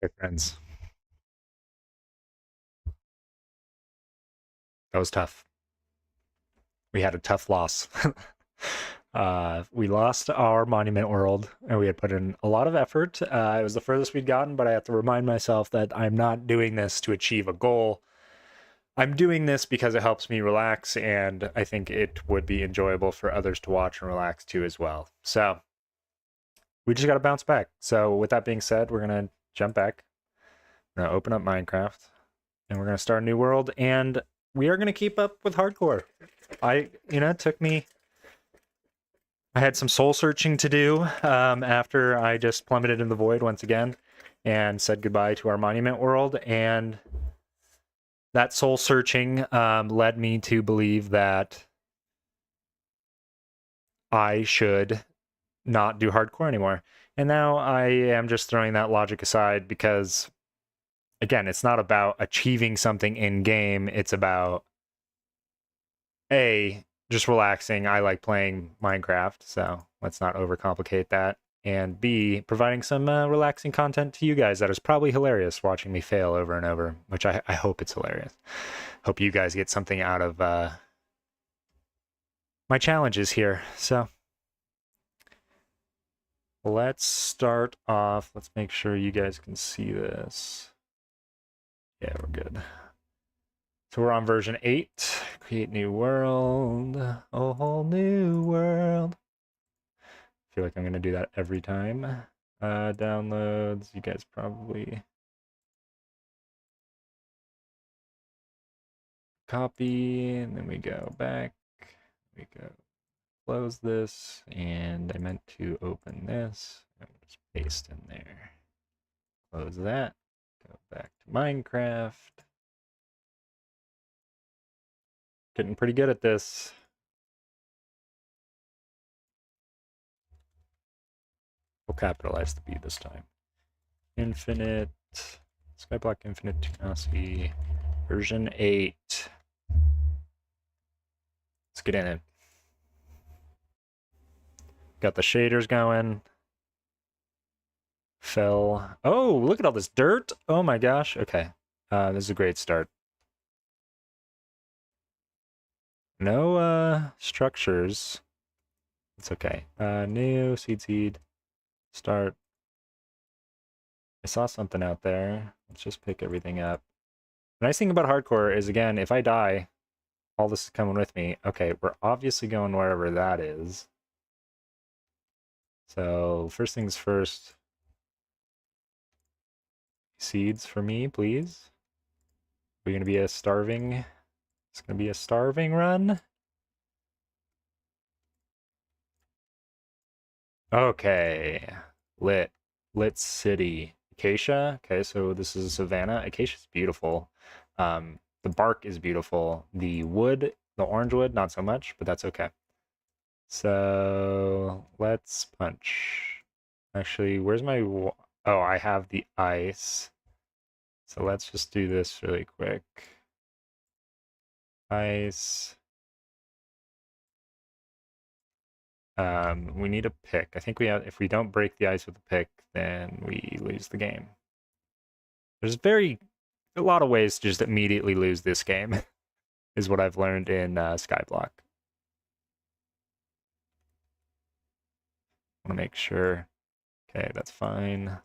Hey, friends. That was tough. We had a tough loss. We lost our Monument World, and we had put in a lot of effort. It was the furthest we'd gotten, but I have to remind myself that I'm not doing this to achieve a goal. I'm doing this because it helps me relax, and I think it would be enjoyable for others to watch and relax too as well. So we just got to bounce back. So with that being said, we're gonna jump back. We're gonna open up Minecraft, and we're gonna start a new world, and we are gonna keep up with hardcore. It took me. I had some soul searching to do after I just plummeted in the void once again and said goodbye to our monument world. And that soul searching led me to believe that I should not do hardcore anymore. And now I am just throwing that logic aside because, again, it's not about achieving something in game. It's about just relaxing. I like playing Minecraft, so let's not overcomplicate that. And B, providing some relaxing content to you guys that is probably hilarious watching me fail over and over, which I hope it's hilarious. Hope you guys get something out of my challenges here. So let's start off. Let's make sure you guys can see this. Yeah, we're good. So we're on version 8. Create new world. A whole new world. I feel like I'm going to do that every time. Downloads, you guys probably copy, and then we go back. We go close this, and I meant to open this. And just paste in there. Close that. Go back to Minecraft. Getting pretty good at this. We'll capitalize the B this time. Infinite. Skyblock Infinite Tunasi. Version 8. Let's get in it. Got the shaders going. Fell. Oh, look at all this dirt. Oh my gosh. Okay. This is a great start. No structures. It's okay. New seed. Start. I saw something out there. Let's just pick everything up. The nice thing about hardcore is, again, if I die, all this is coming with me. Okay, we're obviously going wherever that is. So, first things first. Seeds for me, please. We're going to be a starving... It's going to be a starving run. Okay. Lit City. Acacia. Okay, so this is Savannah. Acacia's beautiful. The bark is beautiful. The wood, the orange wood, not so much, but that's okay. So let's punch. Actually, where's my... Oh, I have the ice. So let's just do this really quick. Ice. We need a pick. I think we have... If we don't break the ice with the pick, then we lose the game. There's a lot of ways to just immediately lose this game, is what I've learned in Skyblock. I want to make sure. Okay, that's fine.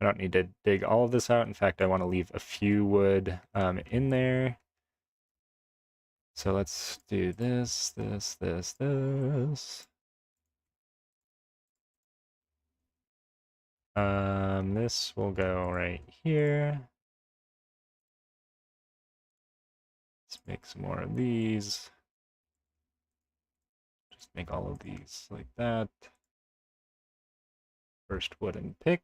I don't need to dig all of this out. In fact, I want to leave a few wood in there. So let's do this. This will go right here. Let's make some more of these. Just make all of these like that. First wooden pick.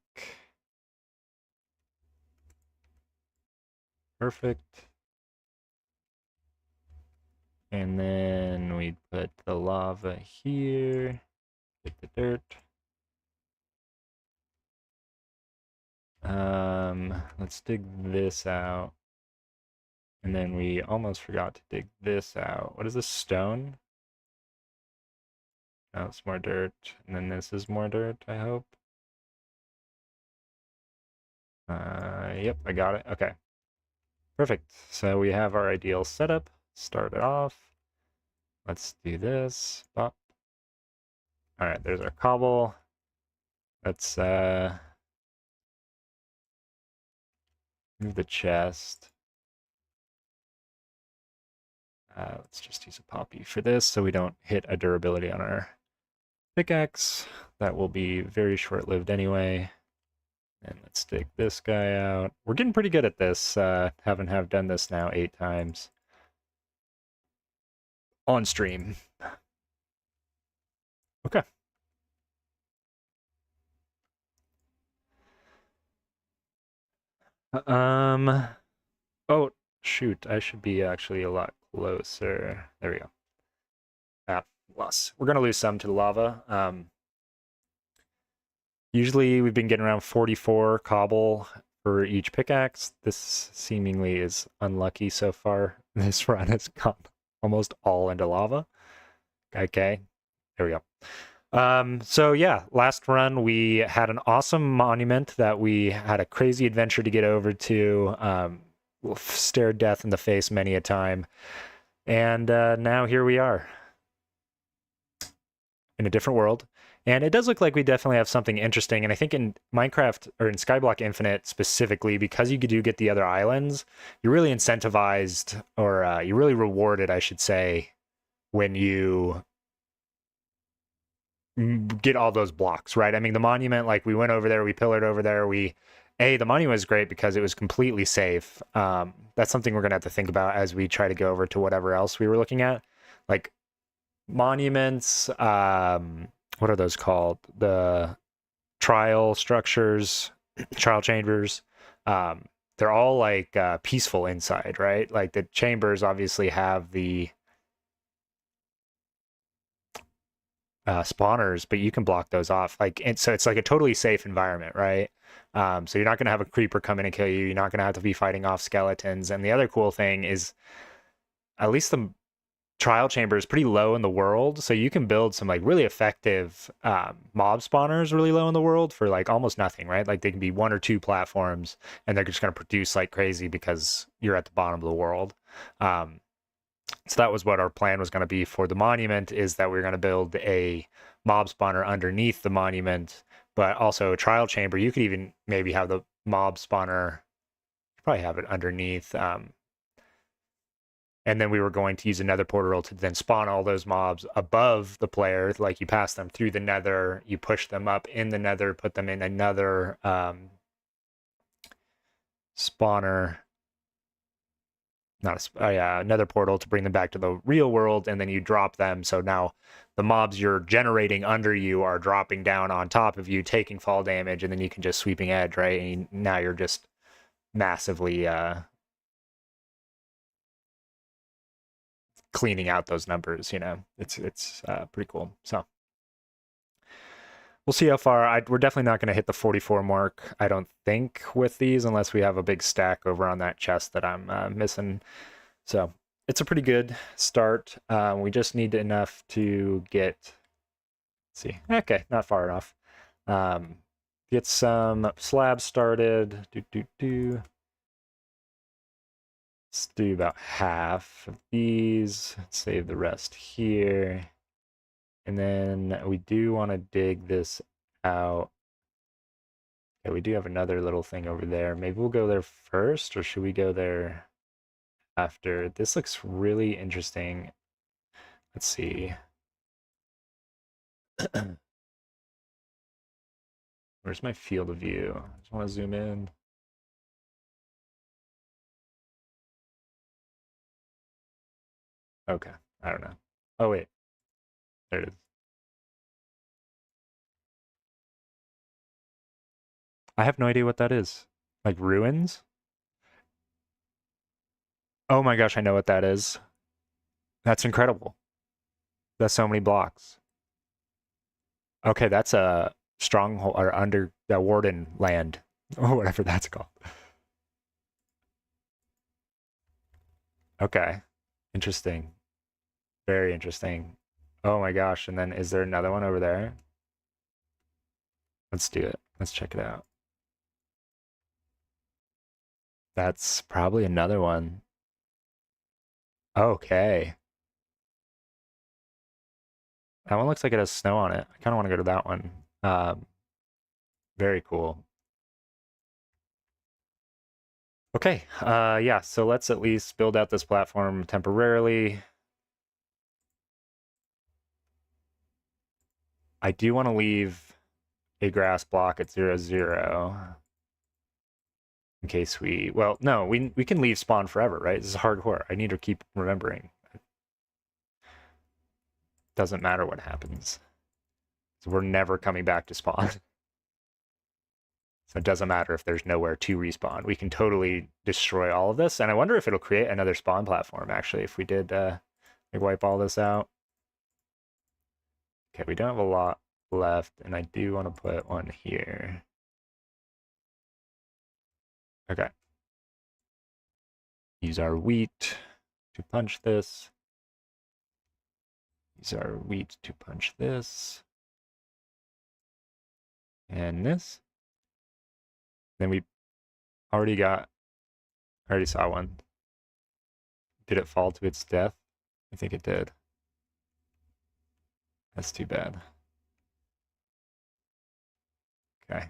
Perfect. And then we put the lava here. Get the dirt. Let's dig this out. And then we almost forgot to dig this out. What is this, stone? Oh, it's more dirt. And then this is more dirt, I hope. Yep, I got it. Okay. Perfect. So we have our ideal setup. Start it off. Let's do this. Bop. All right, there's our cobble. Let's move the chest. Let's just use a poppy for this so we don't hit a durability on our pickaxe. That will be very short-lived anyway. And let's dig this guy out. We're getting pretty good at this. Have done this now 8 times on stream. Okay. Oh, shoot. I should be actually a lot closer. There we go. Loss. We're going to lose some to the lava. Usually we've been getting around 44 cobble for each pickaxe. This seemingly is unlucky so far. This run has gone almost all into lava. Okay, there we go. So yeah, last run we had an awesome monument that we had a crazy adventure to get over to. Stared death in the face many a time. And now here we are in a different world. And it does look like we definitely have something interesting. And I think in Minecraft, or in Skyblock Infinite specifically, because you do get the other islands, you're really incentivized, or you're really rewarded, I should say, when you get all those blocks, right? I mean, the monument, like we went over there, we pillared over there, the monument was great because it was completely safe. That's something we're going to have to think about as we try to go over to whatever else we were looking at. Like monuments, what are those called? The trial structures, trial chambers. They're all like peaceful inside, right? Like the chambers obviously have the spawners, but you can block those off. And so it's like a totally safe environment, right? So you're not going to have a creeper come in and kill you. You're not going to have to be fighting off skeletons. And the other cool thing is, at least the trial chamber is pretty low in the world, so you can build some like really effective mob spawners really low in the world for like almost nothing, right? Like they can be 1 or 2 platforms and they're just going to produce like crazy because you're at the bottom of the world. So that was what our plan was going to be for the monument, is that we're going to build a mob spawner underneath the monument, but also a trial chamber. You could even maybe have the mob spawner, probably have it underneath. And then we were going to use another portal to then spawn all those mobs above the player. Like you pass them through the nether, you push them up in the nether, put them in another spawner. Another portal to bring them back to the real world, and then you drop them. So now the mobs you're generating under you are dropping down on top of you, taking fall damage, and then you can just sweeping edge, right? And now you're just massively cleaning out those numbers, you know. It's pretty cool. So we'll see how far. We're definitely not going to hit the 44 mark, I don't think, with these, unless we have a big stack over on that chest that I'm missing. So it's a pretty good start. We just need enough to get, let's see, okay, not far enough. Get some slabs started. Let's do about half of these. Save the rest here. And then we do want to dig this out. Yeah, we do have another little thing over there. Maybe we'll go there first, or should we go there after? This looks really interesting. Let's see. Where's my field of view? I just want to zoom in. Okay, I don't know. Oh, wait. There it is. I have no idea what that is. Like ruins? Oh my gosh, I know what that is. That's incredible. That's so many blocks. Okay, that's a stronghold, or under the warden land, or whatever that's called. Okay, interesting. Very interesting. Oh my gosh, and then is there another one over there? Let's do it. Let's check it out. That's probably another one. Okay. That one looks like it has snow on it. I kind of want to go to that one. Very cool. Okay, yeah, so let's at least build out this platform temporarily. I do want to leave a grass block at 0, 0. In case well, no, we can leave spawn forever, right? This is hardcore. I need to keep remembering. It doesn't matter what happens. So we're never coming back to spawn. So it doesn't matter if there's nowhere to respawn. We can totally destroy all of this. And I wonder if it'll create another spawn platform, actually, if we did like wipe all this out. Okay, we don't have a lot left, and I do want to put one here. Okay. Use our wheat to punch this. Use our wheat to punch this. And this. Then we already got, I already saw one. Did it fall to its death? I think it did. That's too bad. Okay.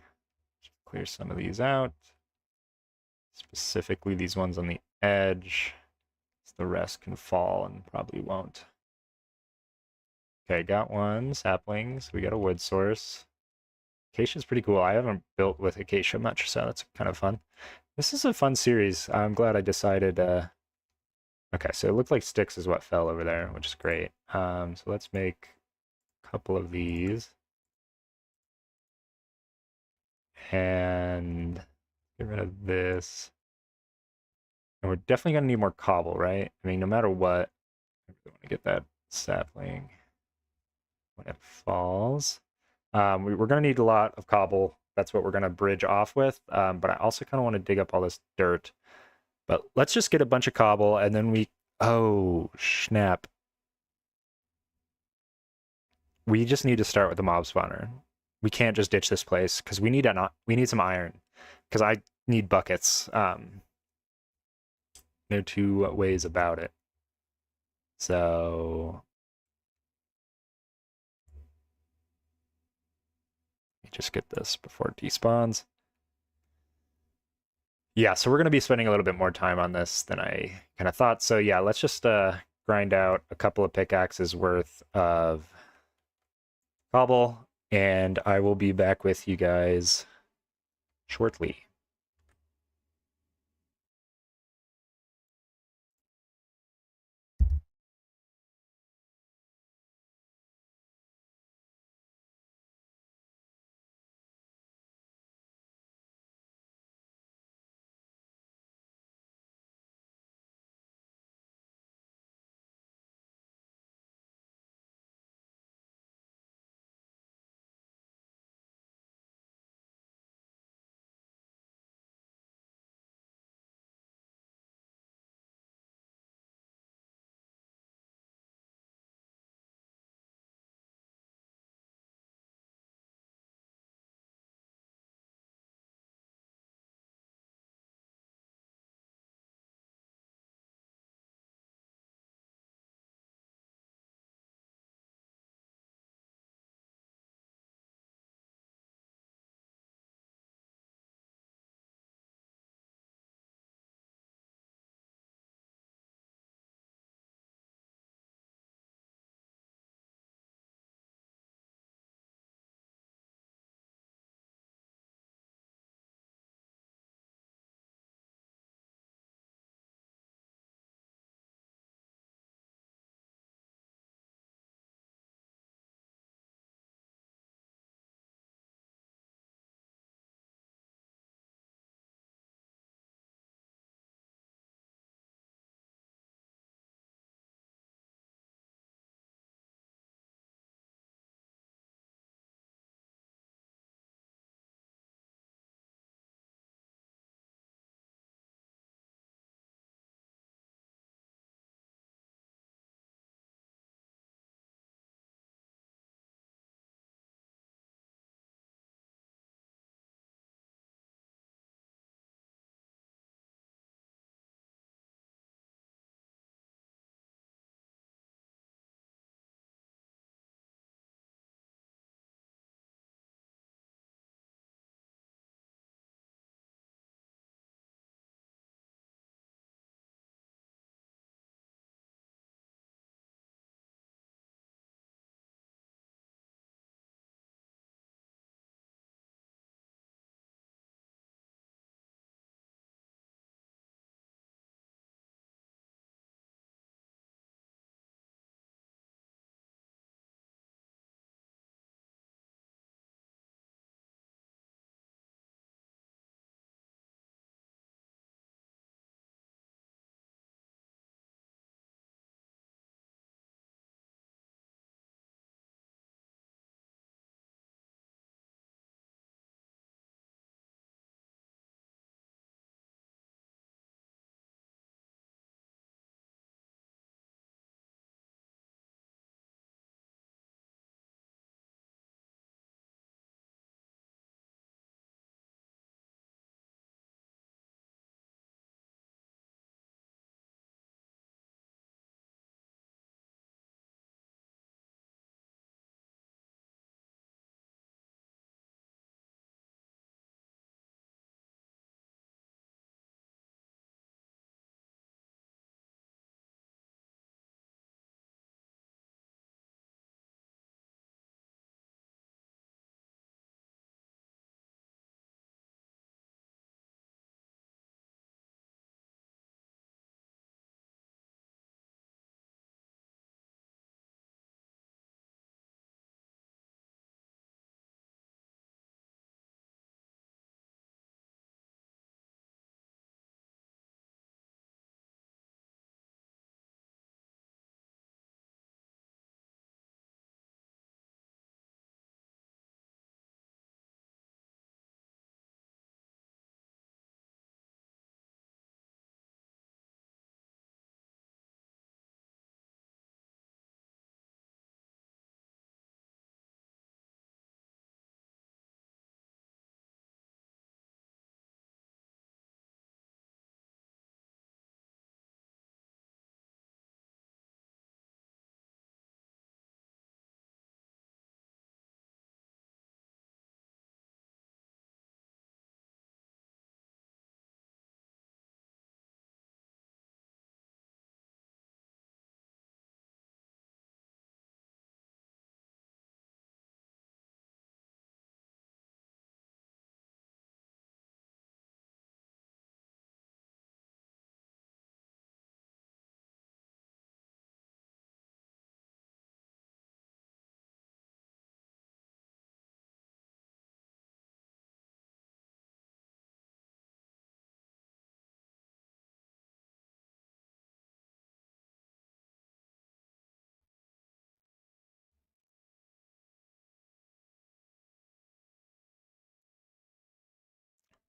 Just clear some of these out. Specifically these ones on the edge. So the rest can fall and probably won't. Okay, got one. Saplings. We got a wood source. Acacia's pretty cool. I haven't built with Acacia much, so that's kind of fun. This is a fun series. I'm glad I decided... Okay, so it looked like sticks is what fell over there, which is great. So let's make a couple of these. And get rid of this. And we're definitely going to need more cobble, right? I mean, no matter what, I really want to get that sapling when it falls. We're going to need a lot of cobble. That's what we're going to bridge off with. But I also kind of want to dig up all this dirt. But let's just get a bunch of cobble, and then we... Oh, snap. We just need to start with the mob spawner. We can't just ditch this place, because we need some iron. Because I need buckets. No two ways about it. So... let me just get this before it despawns. Yeah, so we're going to be spending a little bit more time on this than I kind of thought. So yeah, let's just grind out a couple of pickaxes worth of cobble, and I will be back with you guys shortly.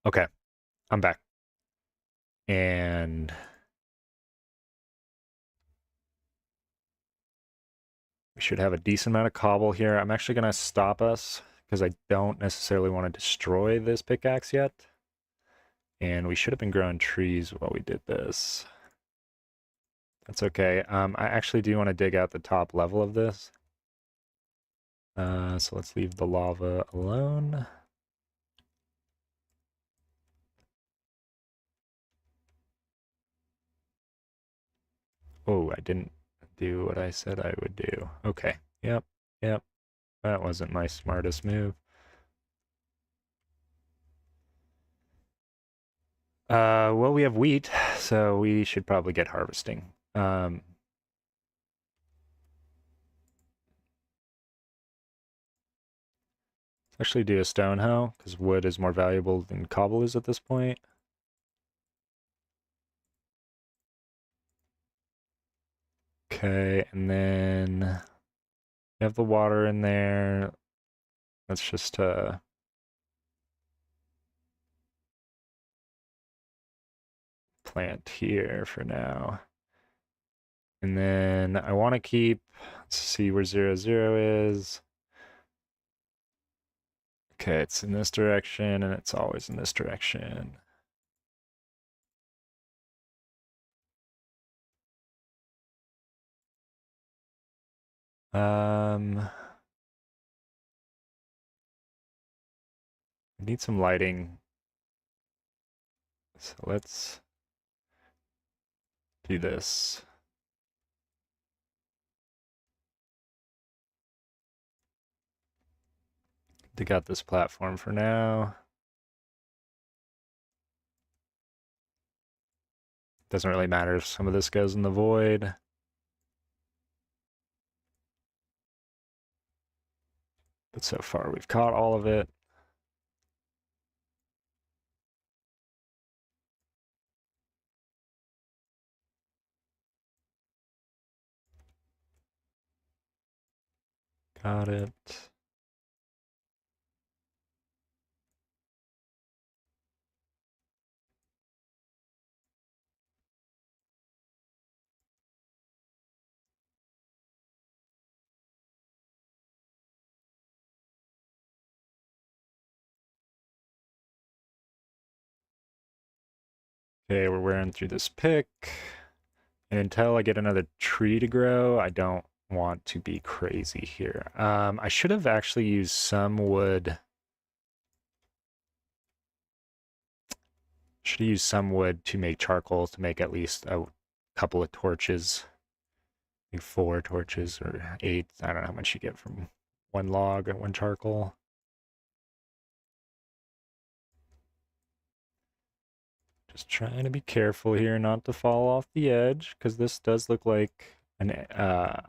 Okay, I'm back. And we should have a decent amount of cobble here. I'm actually going to stop us because I don't necessarily want to destroy this pickaxe yet. And we should have been growing trees while we did this. That's okay. I actually do want to dig out the top level of this. So let's leave the lava alone. Oh, I didn't do what I said I would do. Okay. Yep. Yep. That wasn't my smartest move. Well, we have wheat, so we should probably get harvesting. Actually do a stone hoe, because wood is more valuable than cobble is at this point. Okay, and then you have the water in there. Let's just plant here for now. And then I want to keep, let's see where 0, 0 is. Okay, it's in this direction, and it's always in this direction. I need some lighting. So let's do this. Dig out this platform for now. Doesn't really matter if some of this goes in the void. But so far we've caught all of it. Got it. Okay, we're wearing through this pick. And until I get another tree to grow, I don't want to be crazy here. I should have actually used some wood. Should have used some wood to make charcoal to make at least a couple of torches. Like 4 torches or 8. I don't know how much you get from one log or one charcoal. Just trying to be careful here not to fall off the edge, because this does look like an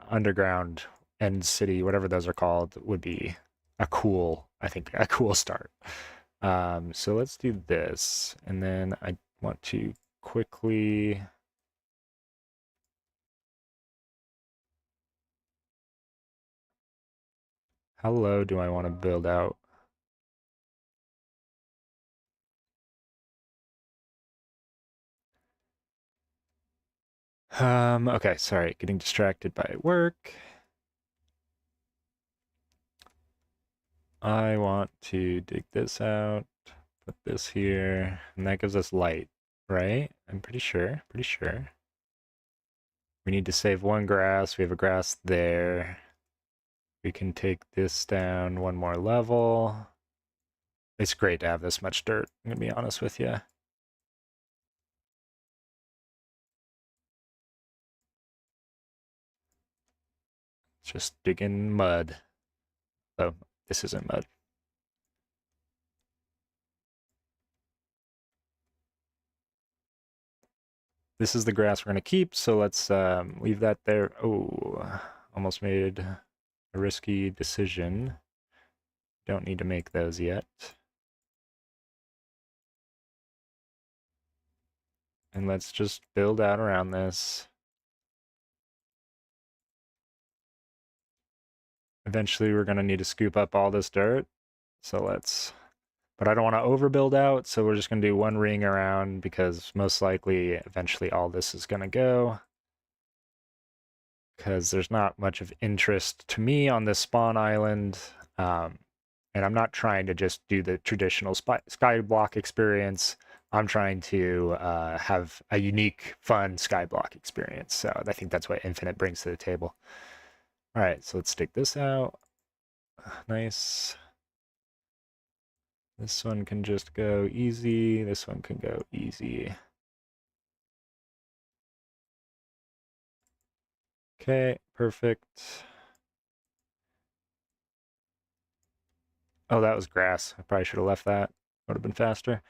underground end city, whatever those are called, would be a cool, I think, a cool start. So let's do this, and then I want to quickly... How low do I want to build out? Okay, sorry, getting distracted by work. I want to dig this out, put this here, and that gives us light, right? I'm pretty sure, pretty sure. We need to save one grass. We have a grass there. We can take this down one more level. It's great to have this much dirt, I'm gonna be honest with you. Just digging mud. Oh, this isn't mud. This is the grass we're gonna keep, so let's leave that there. Oh, almost made a risky decision. Don't need to make those yet. And let's just build out around this. Eventually we're gonna need to scoop up all this dirt. So let's But I don't want to overbuild out, so we're just going to do one ring around because most likely eventually all this is going to go. Because there's not much of interest to me on this spawn island. And I'm not trying to just do the traditional Skyblock experience. I'm trying to have a unique, fun Skyblock experience. So I think that's what Infinite brings to the table. All right, so let's take this out. Nice. This one can just go easy. This one can go easy. Okay, perfect. Oh, that was grass. I probably should have left that. Would have been faster.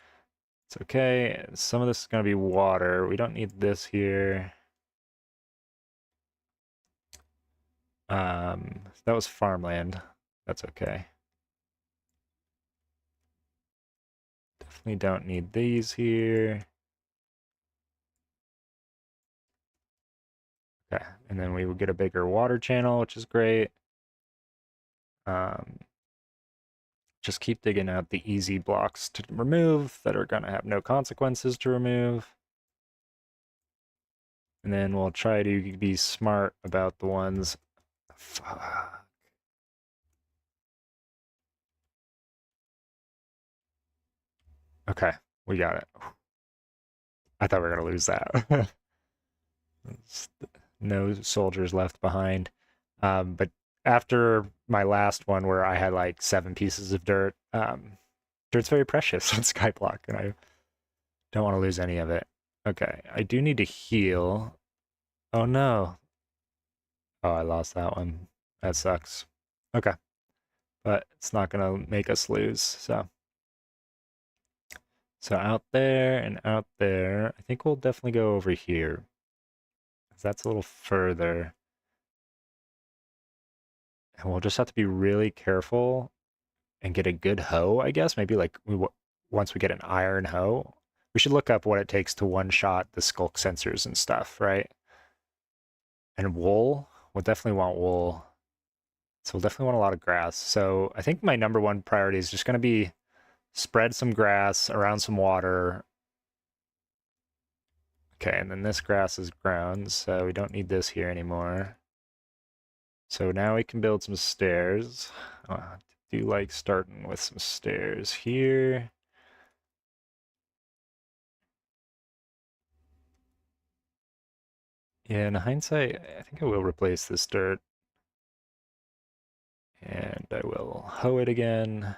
It's okay. Some of this is going to be water. We don't need this here. That was farmland. That's okay. Definitely don't need these here. Okay, and then we will get a bigger water channel, which is great. Just keep digging out the easy blocks to remove that are going to have no consequences to remove. And then we'll try to be smart about the ones. Fuck. Okay, we got it. I thought we were going to lose that. No soldiers left behind. But after my last one where I had like 7 pieces of dirt, dirt's very precious on Skyblock, and I don't want to lose any of it. Okay, I do need to heal. Oh no. Oh, I lost that one. That sucks. Okay, but it's not gonna make us lose, so. So out there and out there, I think we'll definitely go over here. 'Cause that's a little further. And we'll just have to be really careful and get a good hoe, I guess. Maybe like once we get an iron hoe, we should look up what it takes to one-shot the skulk sensors and stuff, right? And wool, we'll definitely want wool. So we'll definitely want a lot of grass. So I think my number one priority is just going to be spread some grass around some water. Okay, and then this grass is ground, so we don't need this here anymore. So now we can build some stairs. I do like starting with some stairs here. Yeah, in hindsight, I think I will replace this dirt. And I will hoe it again.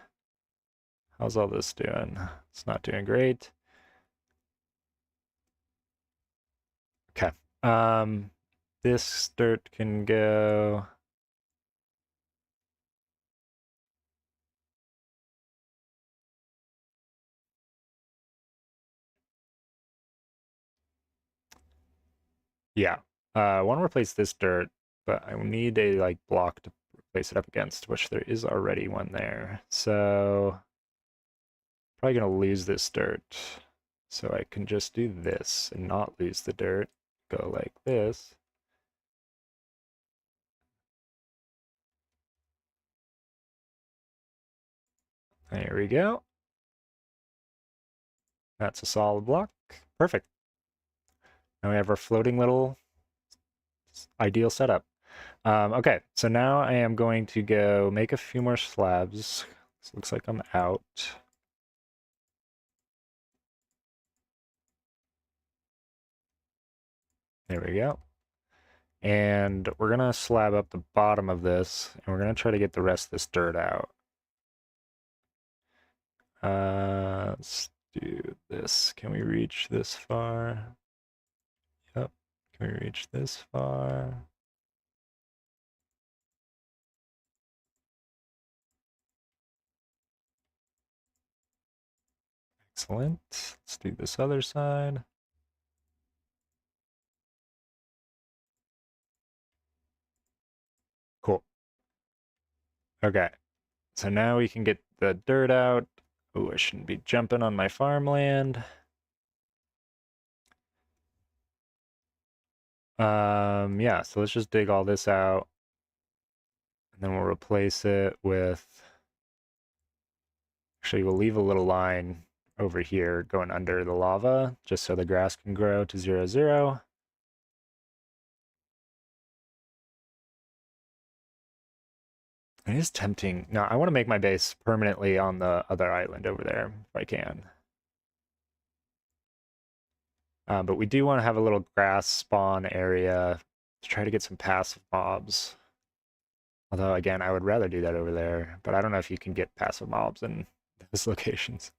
How's all this doing? It's not doing great. Okay. This dirt can go. Yeah. I want to replace this dirt, but I need a like block to replace it up against, which there is already one there. So probably gonna lose this dirt. So I can just do this and not lose the dirt. Go like this. There we go. That's a solid block. Perfect. Now we have our floating little ideal setup. Okay, so now I am going to go make a few more slabs. This looks like I'm out. There we go. And we're gonna slab up the bottom of this, and we're gonna try to get the rest of this dirt out. Let's do this. Can we reach this far? Yep. Can we reach this far? Excellent. Let's do this other side. Cool. Okay. So now we can get the dirt out. Oh, I shouldn't be jumping on my farmland. Yeah, so let's just dig all this out. And then we'll replace it with... Actually, we'll leave a little line over here going under the lava, just so the grass can grow to 0, 0. It is tempting. No, I want to make my base permanently on the other island over there, if I can. But we do want to have a little grass spawn area to try to get some passive mobs. Although, again, I would rather do that over there, but I don't know if you can get passive mobs in those locations.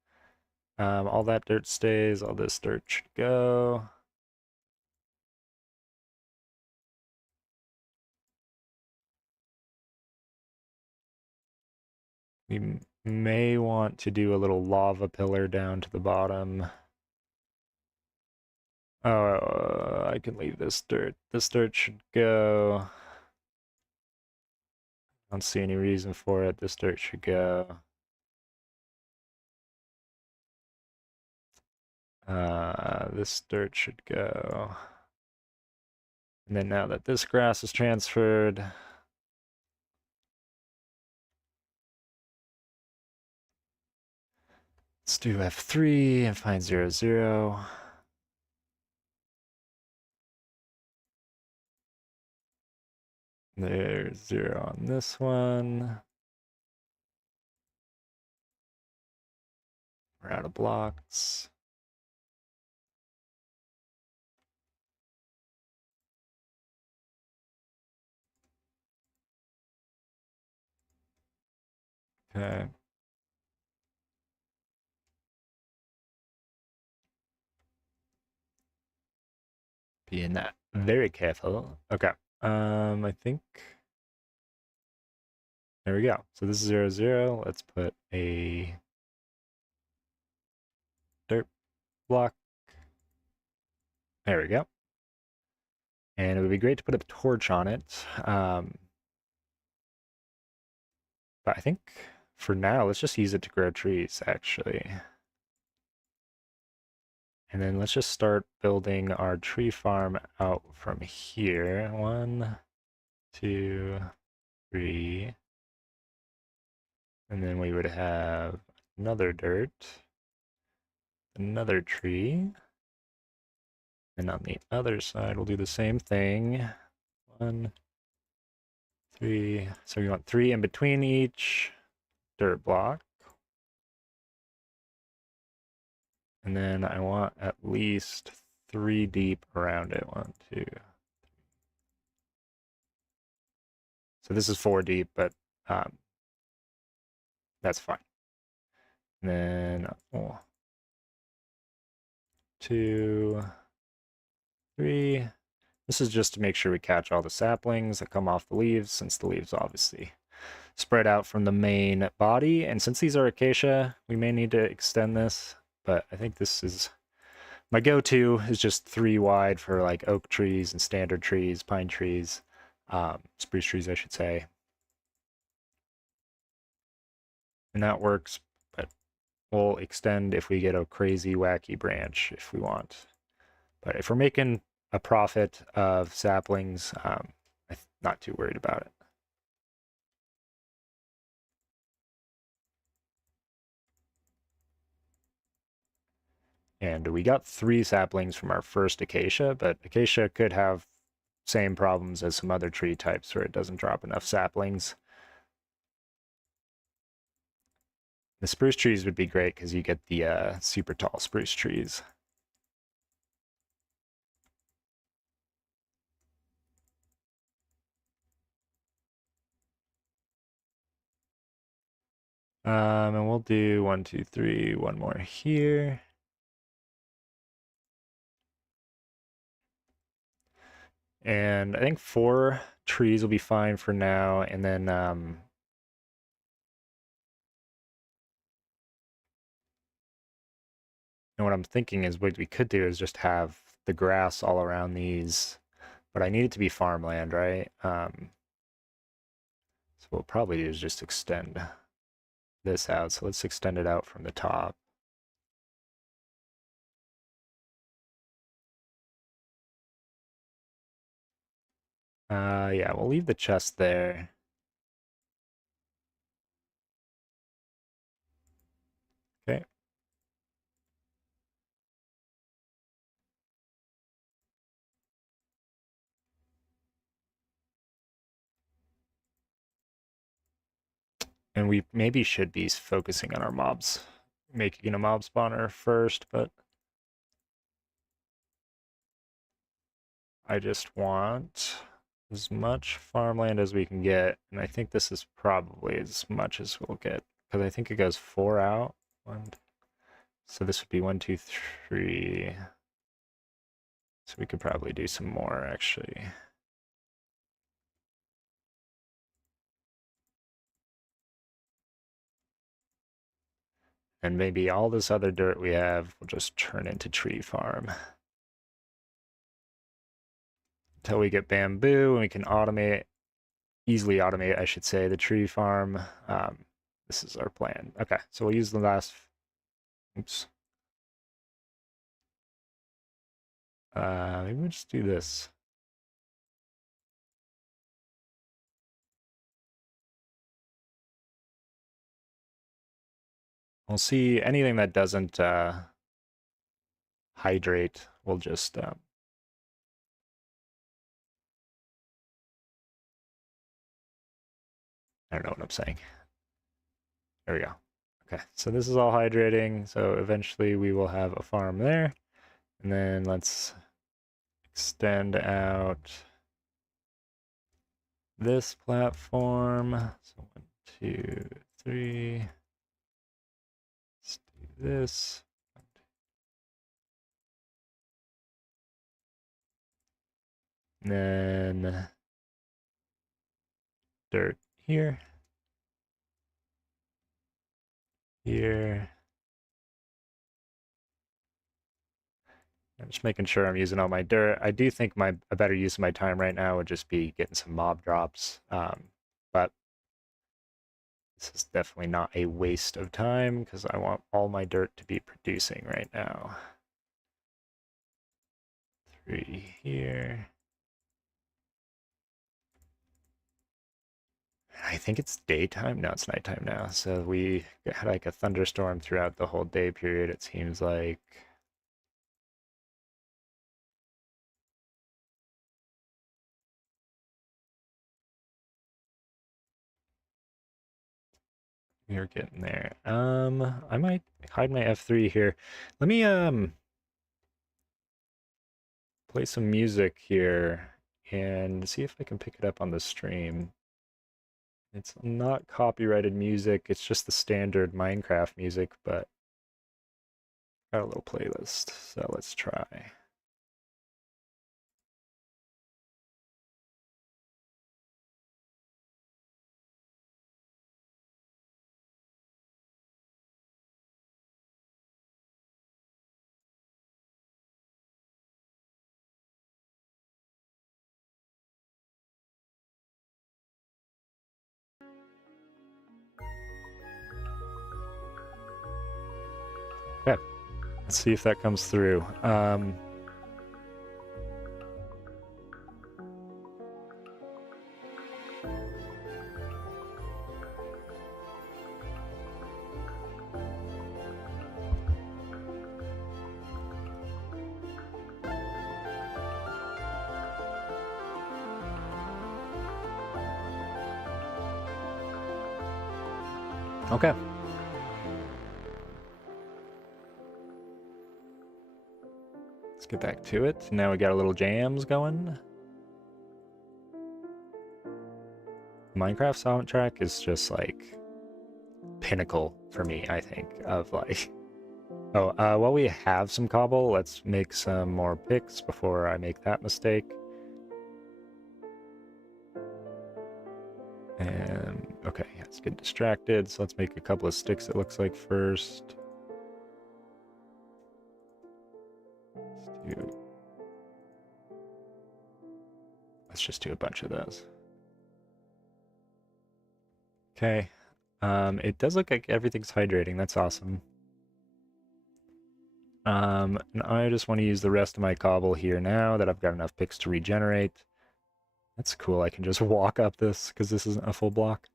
All that dirt stays, all this dirt should go. We may want to do a little lava pillar down to the bottom. Oh, I can leave this dirt. This dirt should go. I don't see any reason for it. This dirt should go. This dirt should go. And then now that this grass is transferred, let's do F3 and find 0, 0. There's 0 on this one. We're out of blocks. Okay. Being that very careful. Okay. I think there we go. So this is 0, 0. Let's put a dirt block. There we go. And it would be great to put a torch on it. But I think for now, let's just use it to grow trees, actually. And then let's just start building our tree farm out from here. 1, 2, 3. And then we would have another dirt, another tree. And on the other side, we'll do the same thing. 1, 3. So we want 3 in between each dirt block. And then I want at least 3 deep around it. 1, 2. So this is 4 deep, but that's fine. And then 2, 3. This is just to make sure we catch all the saplings that come off the leaves, since the leaves obviously spread out from the main body. And since these are acacia, we may need to extend this, but I think this is my go-to is just 3 wide for like oak trees and standard trees, pine trees, spruce trees, I should say. And that works, but we'll extend if we get a crazy wacky branch if we want. But if we're making a profit of saplings, I'm not too worried about it. And we got 3 saplings from our first acacia, but acacia could have same problems as some other tree types where it doesn't drop enough saplings. The spruce trees would be great because you get the super tall spruce trees. And we'll do 1, 2, 3, one more here. And I think 4 trees will be fine for now, and then and what I'm thinking is what we could do is just have the grass all around these, but I need it to be farmland, right? So what we'll probably do is just extend this out. So let's extend it out from the top. Yeah, we'll leave the chest there. And we maybe should be focusing on our mobs, making a mob spawner first, but I just want as much farmland as we can get, and I think this is probably as much as we'll get, because I think it goes 4 out. So this would be 1, 2, 3. So we could probably do some more, actually. And maybe all this other dirt we have will just turn into tree farm. Until we get bamboo and we can easily automate, I should say, the tree farm. This is our plan. Okay, so we'll use the last, oops. Maybe we'll just do this. We'll see anything that doesn't hydrate, we'll just I don't know what I'm saying. There we go. Okay, so this is all hydrating, so eventually we will have a farm there. And then let's extend out this platform. So 1, 2, 3. Let's do this. And then dirt here. Here. I'm just making sure I'm using all my dirt. I do think a better use of my time right now would just be getting some mob drops. But this is definitely not a waste of time because I want all my dirt to be producing right now. 3 here. I think it's daytime. No, it's nighttime now. So we had like a thunderstorm throughout the whole day period, it seems like. We're getting there. I might hide my F3 here. Let me play some music here and see if I can pick it up on the stream. It's not copyrighted music, it's just the standard Minecraft music, but got a little playlist, so let's try. Okay, let's see if that comes through. Okay. Let's get back to it. Now we got a little jams going. Minecraft soundtrack is just like pinnacle for me, I think, of like... Oh, while we have some cobble, let's make some more picks before I make that mistake. And, okay, let's get distracted. So let's make a couple of sticks, it looks like, first. Let's just do a bunch of those. Okay. It does look like everything's hydrating. That's awesome. And I just want to use the rest of my cobble here now that I've got enough picks to regenerate. That's cool. I can just walk up this because this isn't a full block.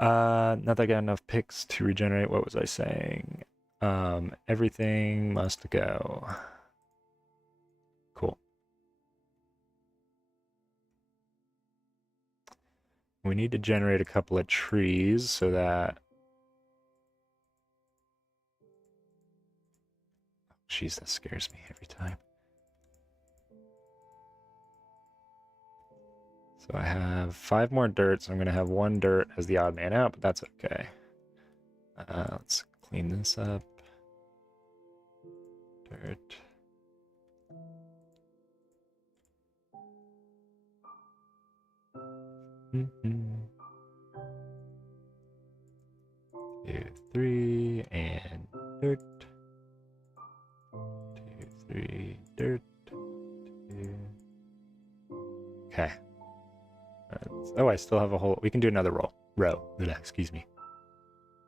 Not that I got enough picks to regenerate. What was I saying? Everything must go. Cool. We need to generate a couple of trees so that... Jeez, that scares me every time. So I have 5 more dirt, so I'm going to have 1 dirt as the odd man out, but that's okay. Let's clean this up. Dirt. Mm-hmm. 2, 3, and dirt. 2, 3, dirt. 2. Okay. Oh, I still have a whole... We can do another row. Excuse me.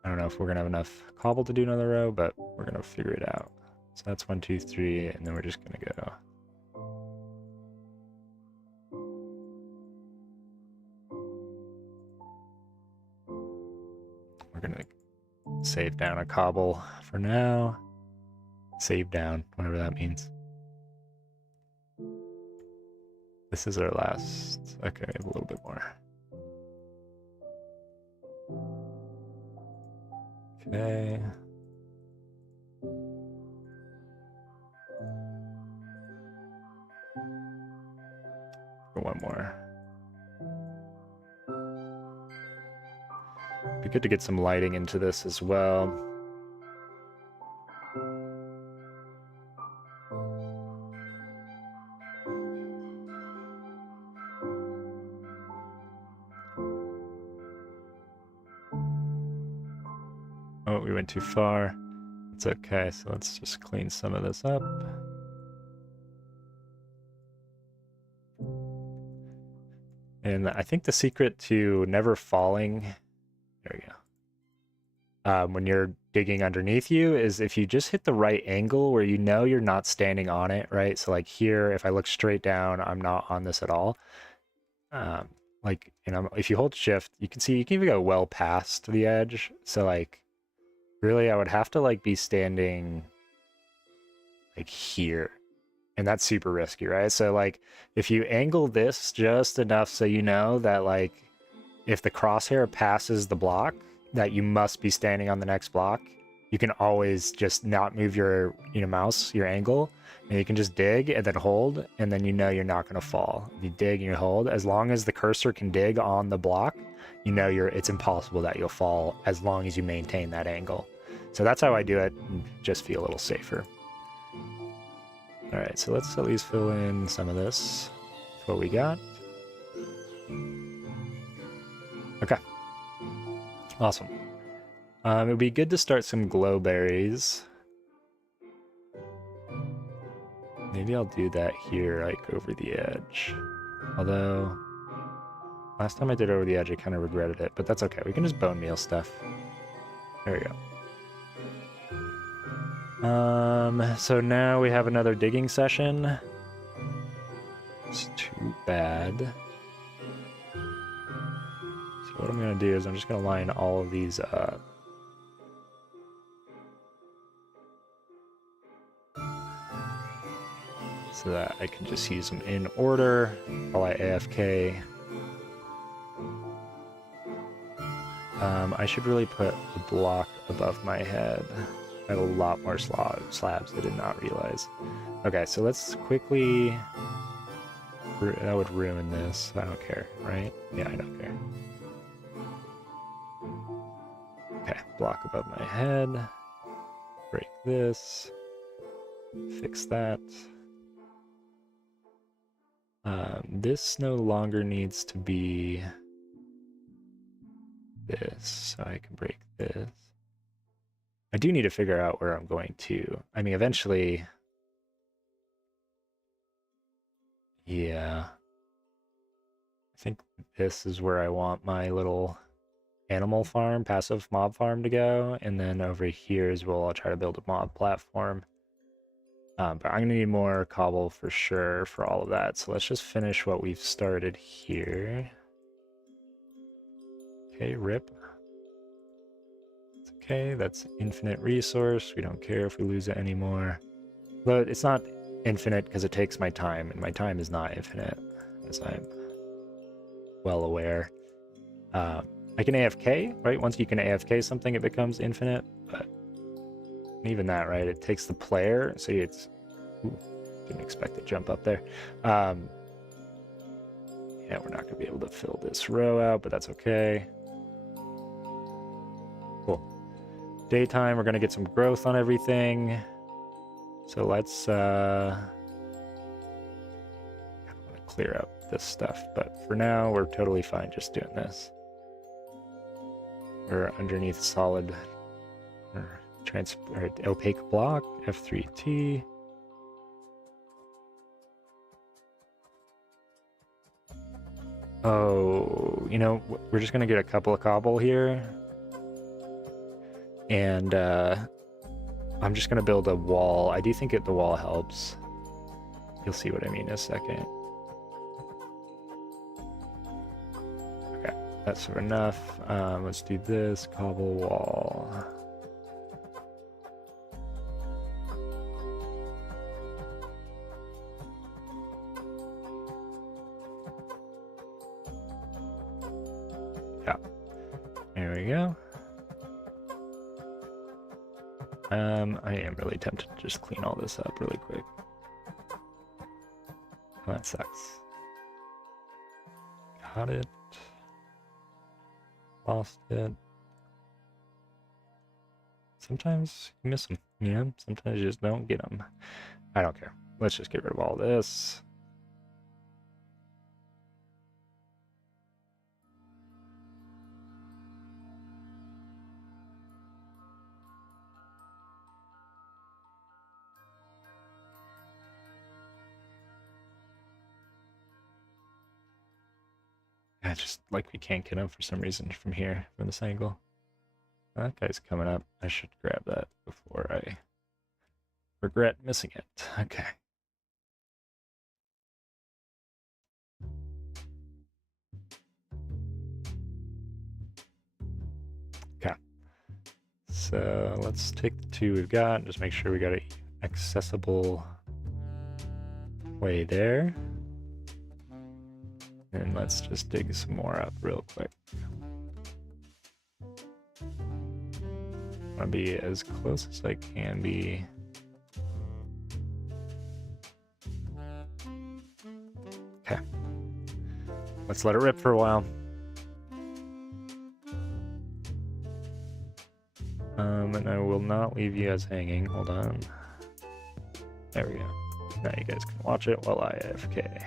I don't know if we're going to have enough cobble to do another row, but we're going to figure it out. So that's 1, 2, 3, and then we're just going to go... We're going to save down a cobble for now. Save down, whatever that means. This is our last... Okay, we have a little bit more. Okay. For one more. Be good to get some lighting into this as well. Oh, we went too far. It's okay, so let's just clean some of this up. And I think the secret to never falling, there we go, when you're digging underneath you is if you just hit the right angle where you know you're not standing on it, right? So like here, if I look straight down, I'm not on this at all. Like, you know, if you hold shift, you can see you can even go well past the edge. So like, really, I would have to like be standing like here. And that's super risky, right? So like if you angle this just enough so you know that like if the crosshair passes the block, that you must be standing on the next block, you can always just not move your mouse, your angle, and you can just dig and then hold, and then you know you're not going to fall. If you dig and you hold, as long as the cursor can dig on the block, you know it's impossible that you'll fall as long as you maintain that angle. So that's how I do it, and just feel a little safer. All right, so let's at least fill in some of this. That's what we got. Okay. Awesome. It would be good to start some glow berries. Maybe I'll do that here, like over the edge. Although, last time I did over the edge, I kind of regretted it, but that's okay. We can just bone meal stuff. There we go. So now we have another digging session. It's too bad. So what I'm gonna do is I'm just gonna line all of these up. So that I can just use them in order while I AFK. I should really put a block above my head. I have a lot more slabs I did not realize. Okay, so let's quickly... That would ruin this. I don't care, right? Yeah, I don't care. Okay, block above my head. Break this. Fix that. This no longer needs to be this, so I can break this. I do need to figure out where I'm going to. I mean, eventually... Yeah. I think this is where I want my little animal farm, passive mob farm to go, and then over here is where I'll try to build a mob platform. But I'm going to need more cobble for sure for all of that, so let's just finish what we've started here. Okay, rip. It's okay, that's infinite resource. We don't care if we lose it anymore. But it's not infinite because it takes my time, and my time is not infinite, as I'm well aware. I can AFK, right? Once you can AFK something, it becomes infinite. But even that, right? It takes the player. So it's... Ooh, didn't expect to jump up there. Yeah, we're not going to be able to fill this row out, but that's okay. Cool. Daytime, we're going to get some growth on everything. So let's clear out this stuff, but for now we're totally fine just doing this. We're underneath solid or opaque block, F3T. Oh, you know, we're just gonna get a couple of cobble here. And I'm just gonna build a wall. I do think the wall helps. You'll see what I mean in a second. Okay, that's enough. Let's do this cobble wall. Yeah, there we go. I am really tempted to just clean all this up really quick. Oh, that sucks. Got it. Lost it. Sometimes you miss them, you know? Sometimes you just don't get them. I don't care. Let's just get rid of all this. It's just like we can't get him for some reason from here, from this angle. That guy's coming up. I should grab that before I regret missing it. Okay. Okay. So let's take the two we've got and just make sure we got an accessible way there. And let's just dig some more up real quick. I want to be as close as I can be. Okay. Let's let it rip for a while. And I will not leave you guys hanging. Hold on. There we go. Now you guys can watch it while I AFK.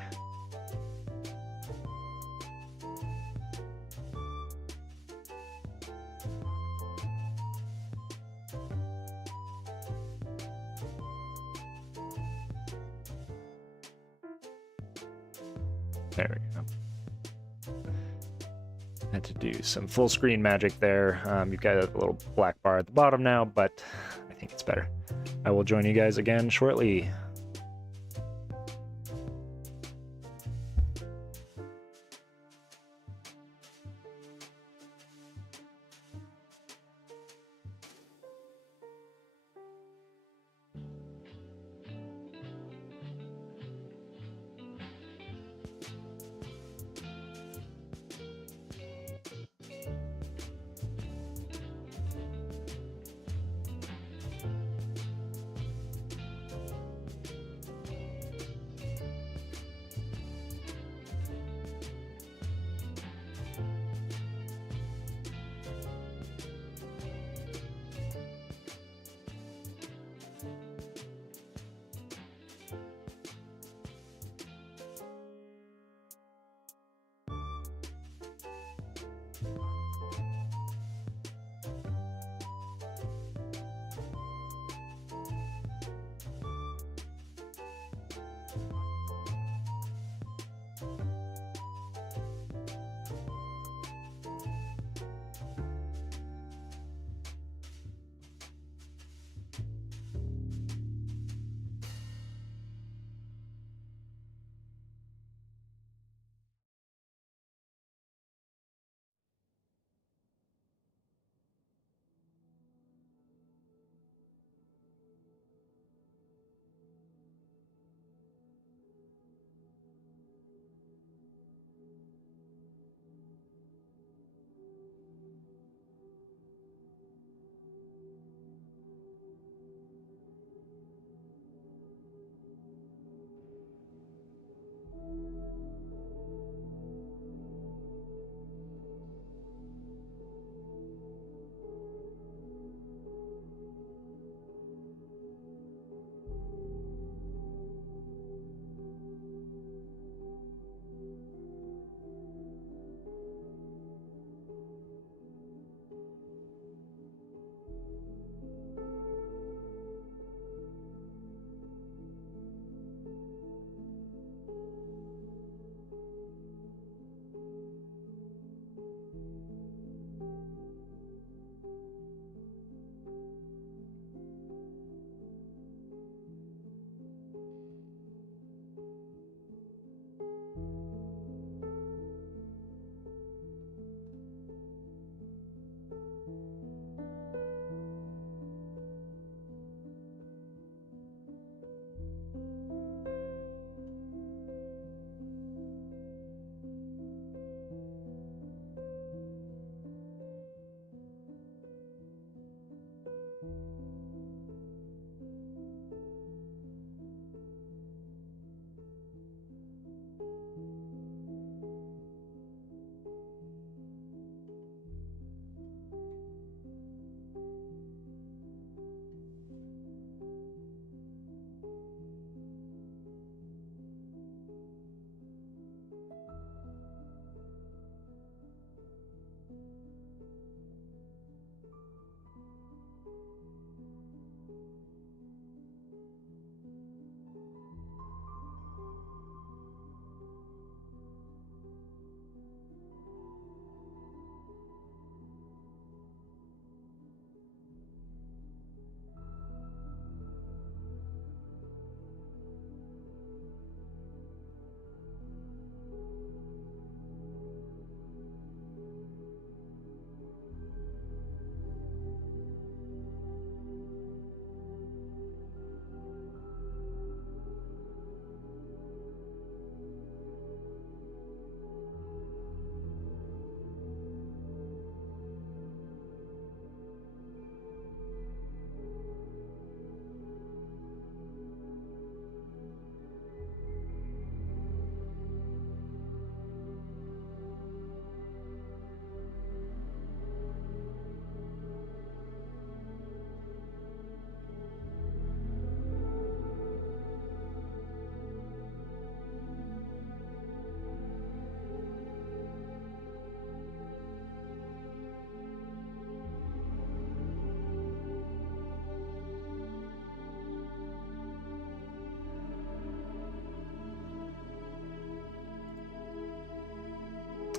There we go. Had to do some full screen magic there. You've got a little black bar at the bottom now, but I think it's better. I will join you guys again shortly.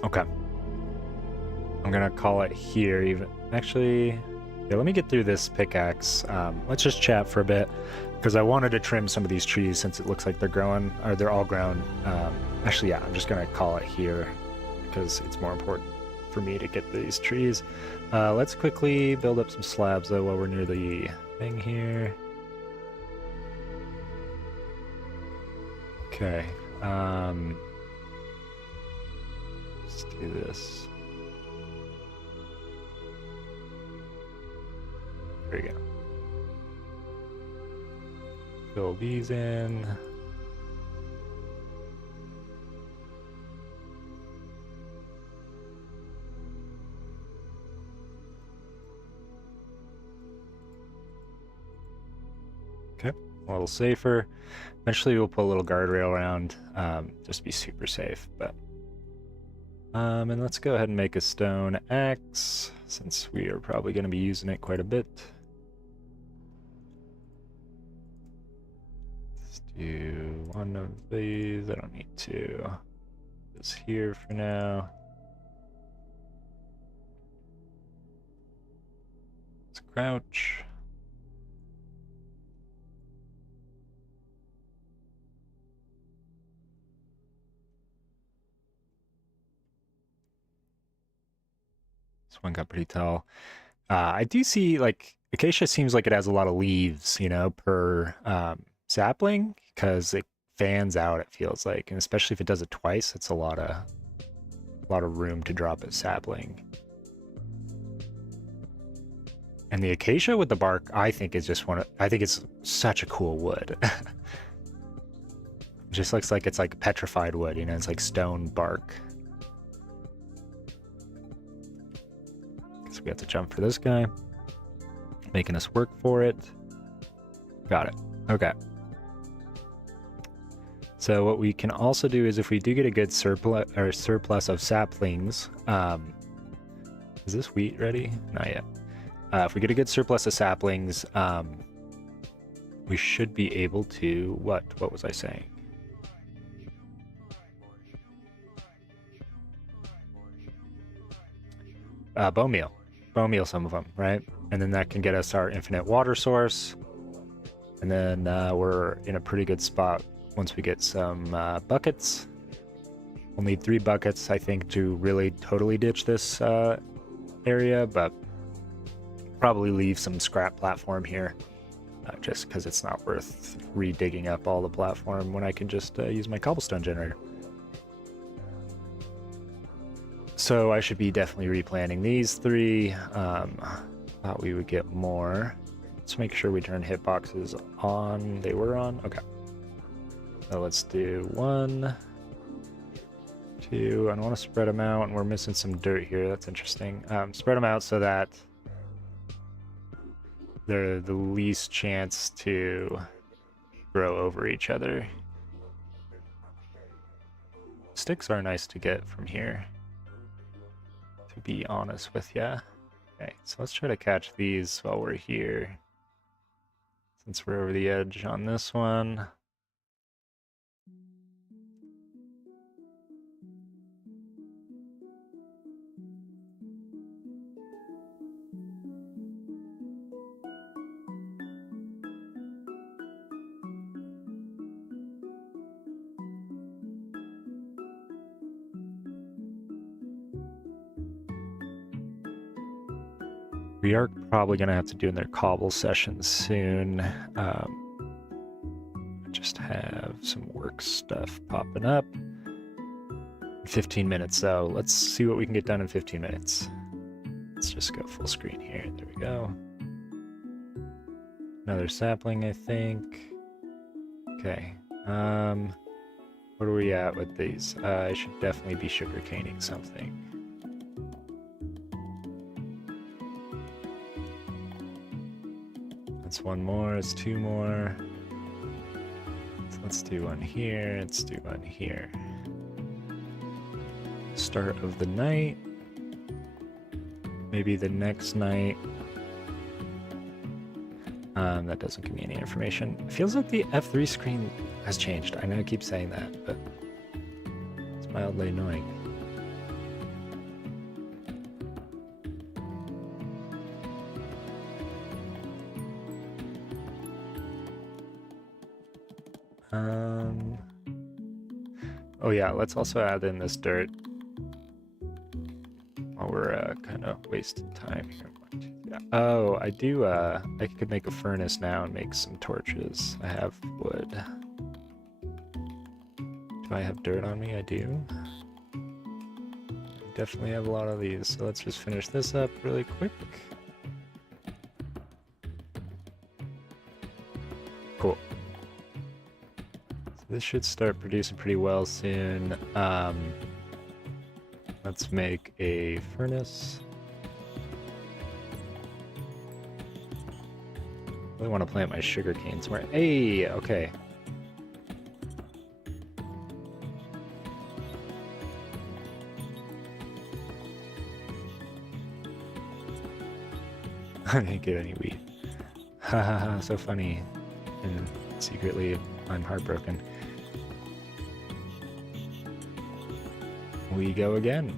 Okay. I'm gonna call it here even. Actually, yeah, let me get through this pickaxe. Let's just chat for a bit, because I wanted to trim some of these trees since it looks like they're growing, or they're all grown. Actually, yeah, I'm just gonna call it here because it's more important for me to get these trees. Let's quickly build up some slabs though while we're near the thing here. Okay. Let's do this. There you go. Fill these in. Okay, a little safer. Eventually we'll put a little guardrail around, just to be super safe, but and let's go ahead and make a stone axe, since we are probably going to be using it quite a bit. Let's do one of these. I don't need to. This here for now. Let's crouch. This one got pretty tall. I do see, like, acacia seems like it has a lot of leaves, you know, per sapling, because it fans out, it feels like, and especially if it does it twice, it's a lot of room to drop a sapling. And the acacia with the bark, I think is just I think it's such a cool wood. I'm just looks like it's like petrified wood, you know, it's like stone bark. So we have to jump for this guy, making us work for it. Got it. Okay. So what we can also do is if we do get a good surplus of saplings, is this wheat ready? Not yet. If we get a good surplus of saplings, we should be able to, what was I saying? Bone meal some of them, right? And then that can get us our infinite water source. And then we're in a pretty good spot once we get some buckets. We'll need 3 buckets, I think, to really totally ditch this area, but probably leave some scrap platform here, just because it's not worth redigging up all the platform when I can just use my cobblestone generator. So I should be definitely replanting these 3. Thought we would get more. Let's make sure we turn hitboxes on. They were on? Okay. So let's do 1, 2. I don't want to spread them out, and we're missing some dirt here. That's interesting. Spread them out so that they're the least chance to grow over each other. Sticks are nice to get from here, to be honest with ya. Okay, so let's try to catch these while we're here, since we're over the edge on this one. We are probably going to have to do their cobble session soon. I just have some work stuff popping up. 15 minutes though. Let's see what we can get done in 15 minutes. Let's just go full screen here. There we go. Another sapling, I think. Okay. What are we at with these? I should definitely be sugar caning something. That's 1 more, it's 2 more. So let's do 1 here, let's do 1 here. Start of the night. Maybe the next night. That doesn't give me any information. It feels like the F3 screen has changed. I know I keep saying that, but it's mildly annoying. Oh yeah, let's also add in this dirt while we're kind of wasting time here. Yeah. Oh, I do, I could make a furnace now and make some torches. I have wood. Do I have dirt on me? I do. I definitely have a lot of these, so let's just finish this up really quick. Cool. This should start producing pretty well soon. Let's make a furnace. I really want to plant my sugar cane somewhere. Hey, okay. I didn't get any wheat. Hahaha, so funny. And secretly, I'm heartbroken. We go again.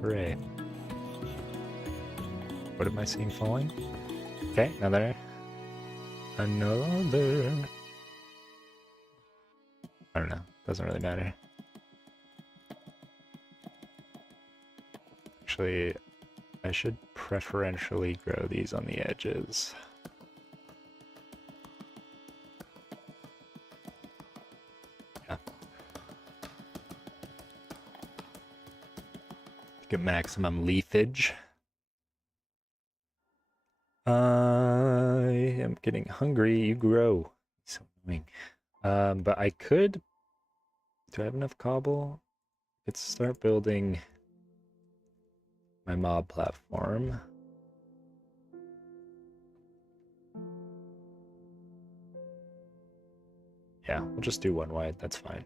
Hooray. What am I seeing falling? Okay, another. I don't know. Doesn't really matter. Actually, I should preferentially grow these on the edges. Yeah. Get maximum leafage. I am getting hungry. You grow. So annoying. But I could... Do I have enough cobble? Let's start building my mob platform. Yeah, we'll just do one wide, that's fine.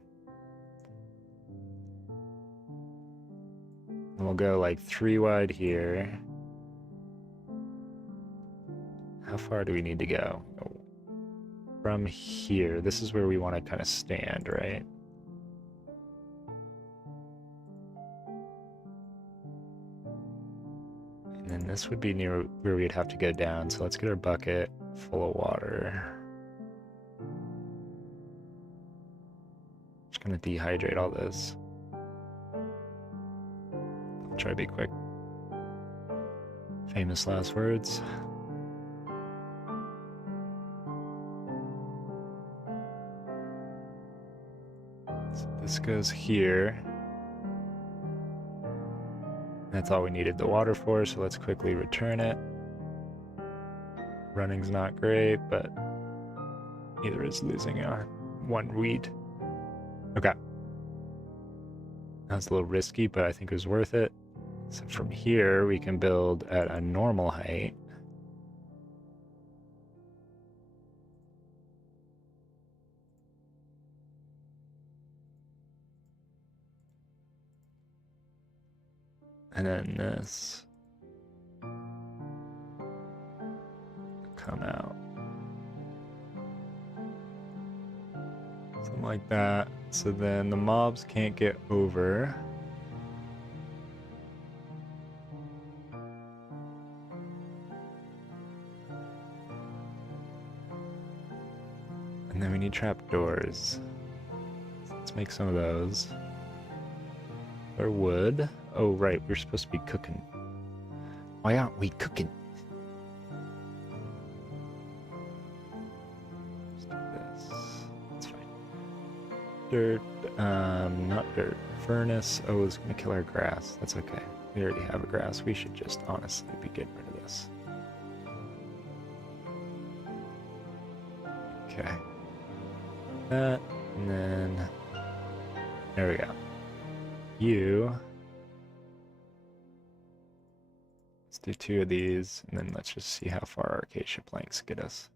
And we'll go like 3 wide here. How far do we need to go? Oh. From here, this is where we want to kind of stand, right? And then this would be near where we'd have to go down, so let's get our bucket full of water. Just gonna dehydrate all this. I'll try to be quick. Famous last words. So this goes here. That's all we needed the water for, so let's quickly return it. Running's not great, but neither is losing our 1 wheat. Okay. That was a little risky, but I think it was worth it. So from here, we can build at a normal height. And then this come out. Something like that. So then the mobs can't get over. And then we need trapdoors. So let's make some of those. Or wood. Oh, right, we're supposed to be cooking. Why aren't we cooking? Let's do this. That's fine. Dirt, not dirt. Furnace. Oh, it's gonna kill our grass. That's okay. We already have a grass. We should just honestly be getting rid of this. Okay. That, and then there we go. You. Let's do 2 of these, and then let's just see how far our acacia planks get us.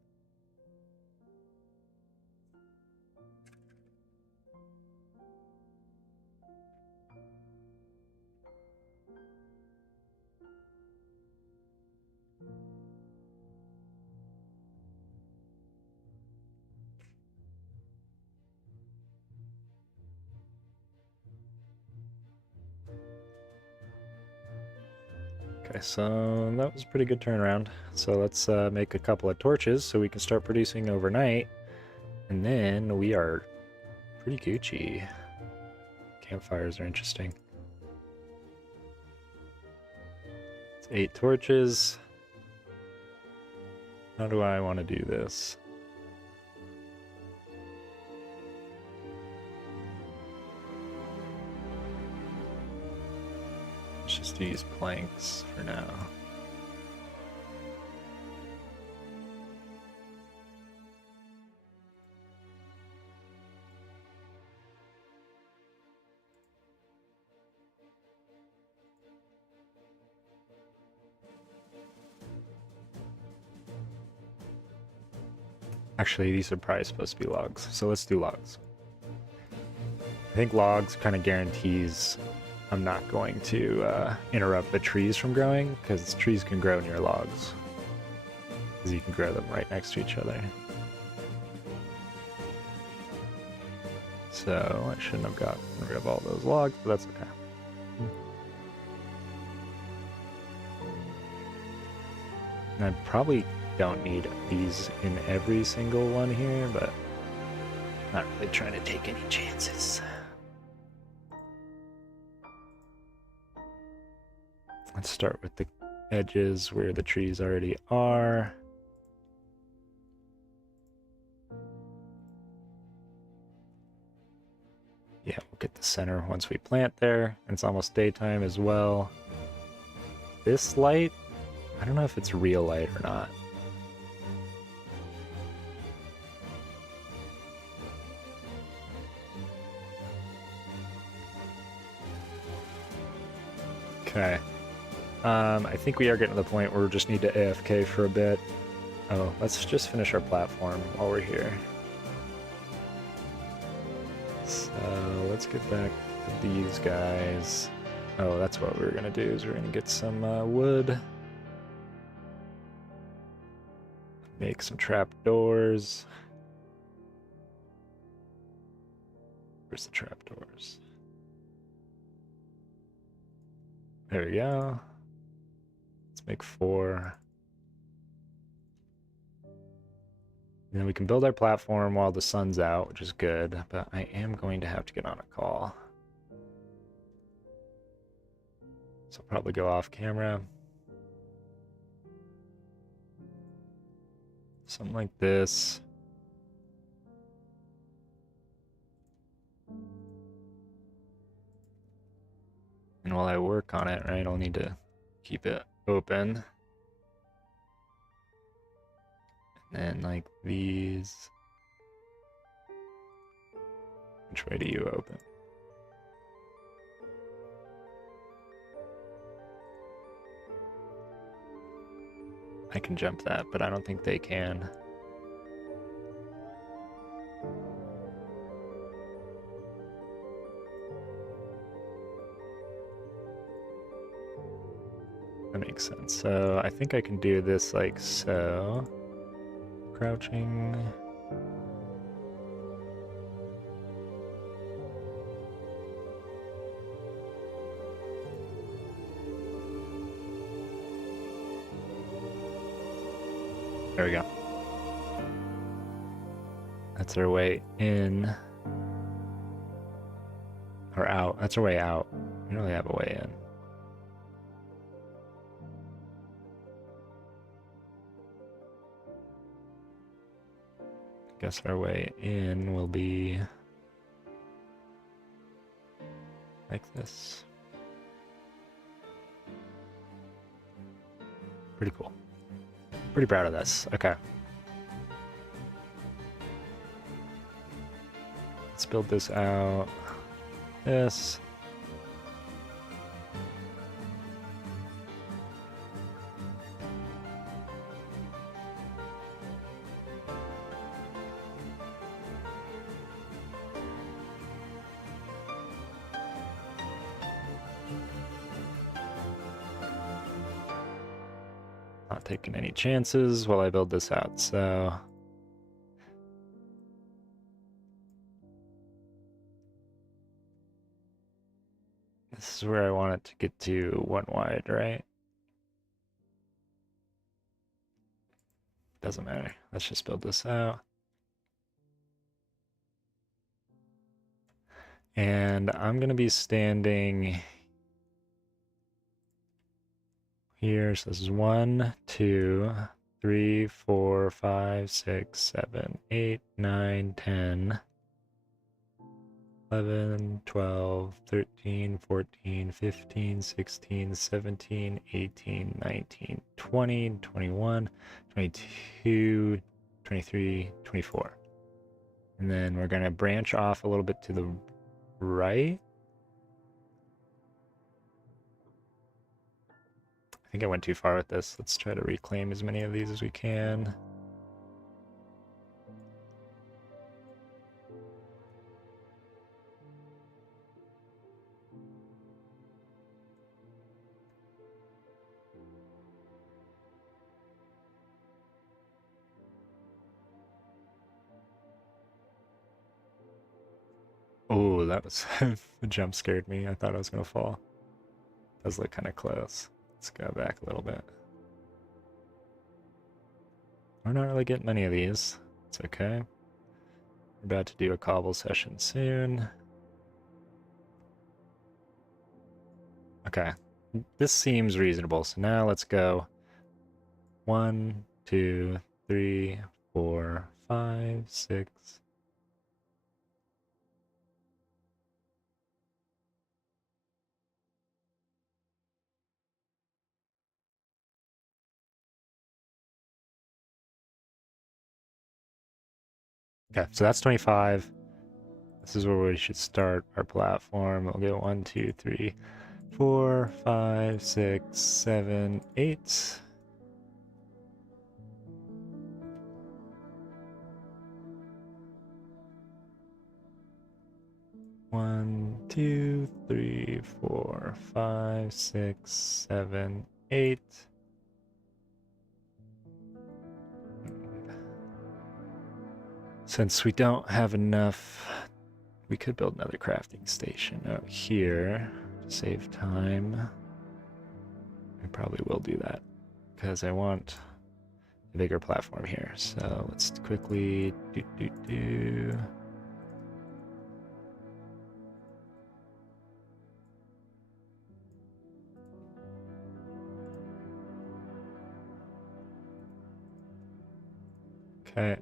Okay, so that was a pretty good turnaround. So let's make a couple of torches so we can start producing overnight. And then we are pretty Gucci. Campfires are interesting. It's 8 torches. How do I want to do this? Let's just use planks for now. Actually, these are probably supposed to be logs, so let's do logs. I think logs kind of guarantees I'm not going to interrupt the trees from growing, because trees can grow near logs. Because you can grow them right next to each other. So I shouldn't have gotten rid of all those logs, but that's okay. And I probably don't need these in every single one here, but not really trying to take any chances. Let's start with the edges where the trees already are. Yeah, we'll get the center once we plant there. And it's almost daytime as well. This light, I don't know if it's real light or not. Okay. I think we are getting to the point where we just need to AFK for a bit. Oh, let's just finish our platform while we're here. So let's get back to these guys. Oh, that's what we're gonna do, is we're gonna get some wood. Make some trapdoors. Where's the trapdoors? There we go. Let's make 4. And then we can build our platform while the sun's out, which is good, but I am going to have to get on a call. So I'll probably go off camera. Something like this. And while I work on it, right, I'll need to keep it open. And then like these. Which way do you open? I can jump that, but I don't think they can. That makes sense. So I think I can do this like so. Crouching. There we go. That's our way in. Or out. That's our way out. We don't really have a way in. I guess our way in will be like this. Pretty cool. Pretty proud of this. Okay. Let's build this out. This. Not taking any chances while I build this out, so this is where I want it to get to 1 wide, right? Doesn't matter. Let's just build this out. And I'm gonna be standing here. So this is 1, 2, 3, 4, 5, 6, 7, 8, 9, 10, 11, 12, 13, 14, 15, 16, 17, 18, 19, 20, 21, 22, 23, 24. And then we're going to branch off a little bit to the right. I think I went too far with this. Let's try to reclaim as many of these as we can. Oh, that was the jump scared me. I thought I was going to fall. Does look kind of close. Let's go back a little bit. We're not really getting many of these. It's okay. We're about to do a cobble session soon. Okay, this seems reasonable. So now let's go 1, 2, 3, 4, 5, 6. Okay, so that's 25. This is where we should start our platform. We'll go 1, 2, 3, 4, 5, 6, 7, 8. One, 2, 3, 4, 5, 6, 7, 8. Since we don't have enough, we could build another crafting station out here to save time. I probably will do that because I want a bigger platform here. So let's quickly do. Okay.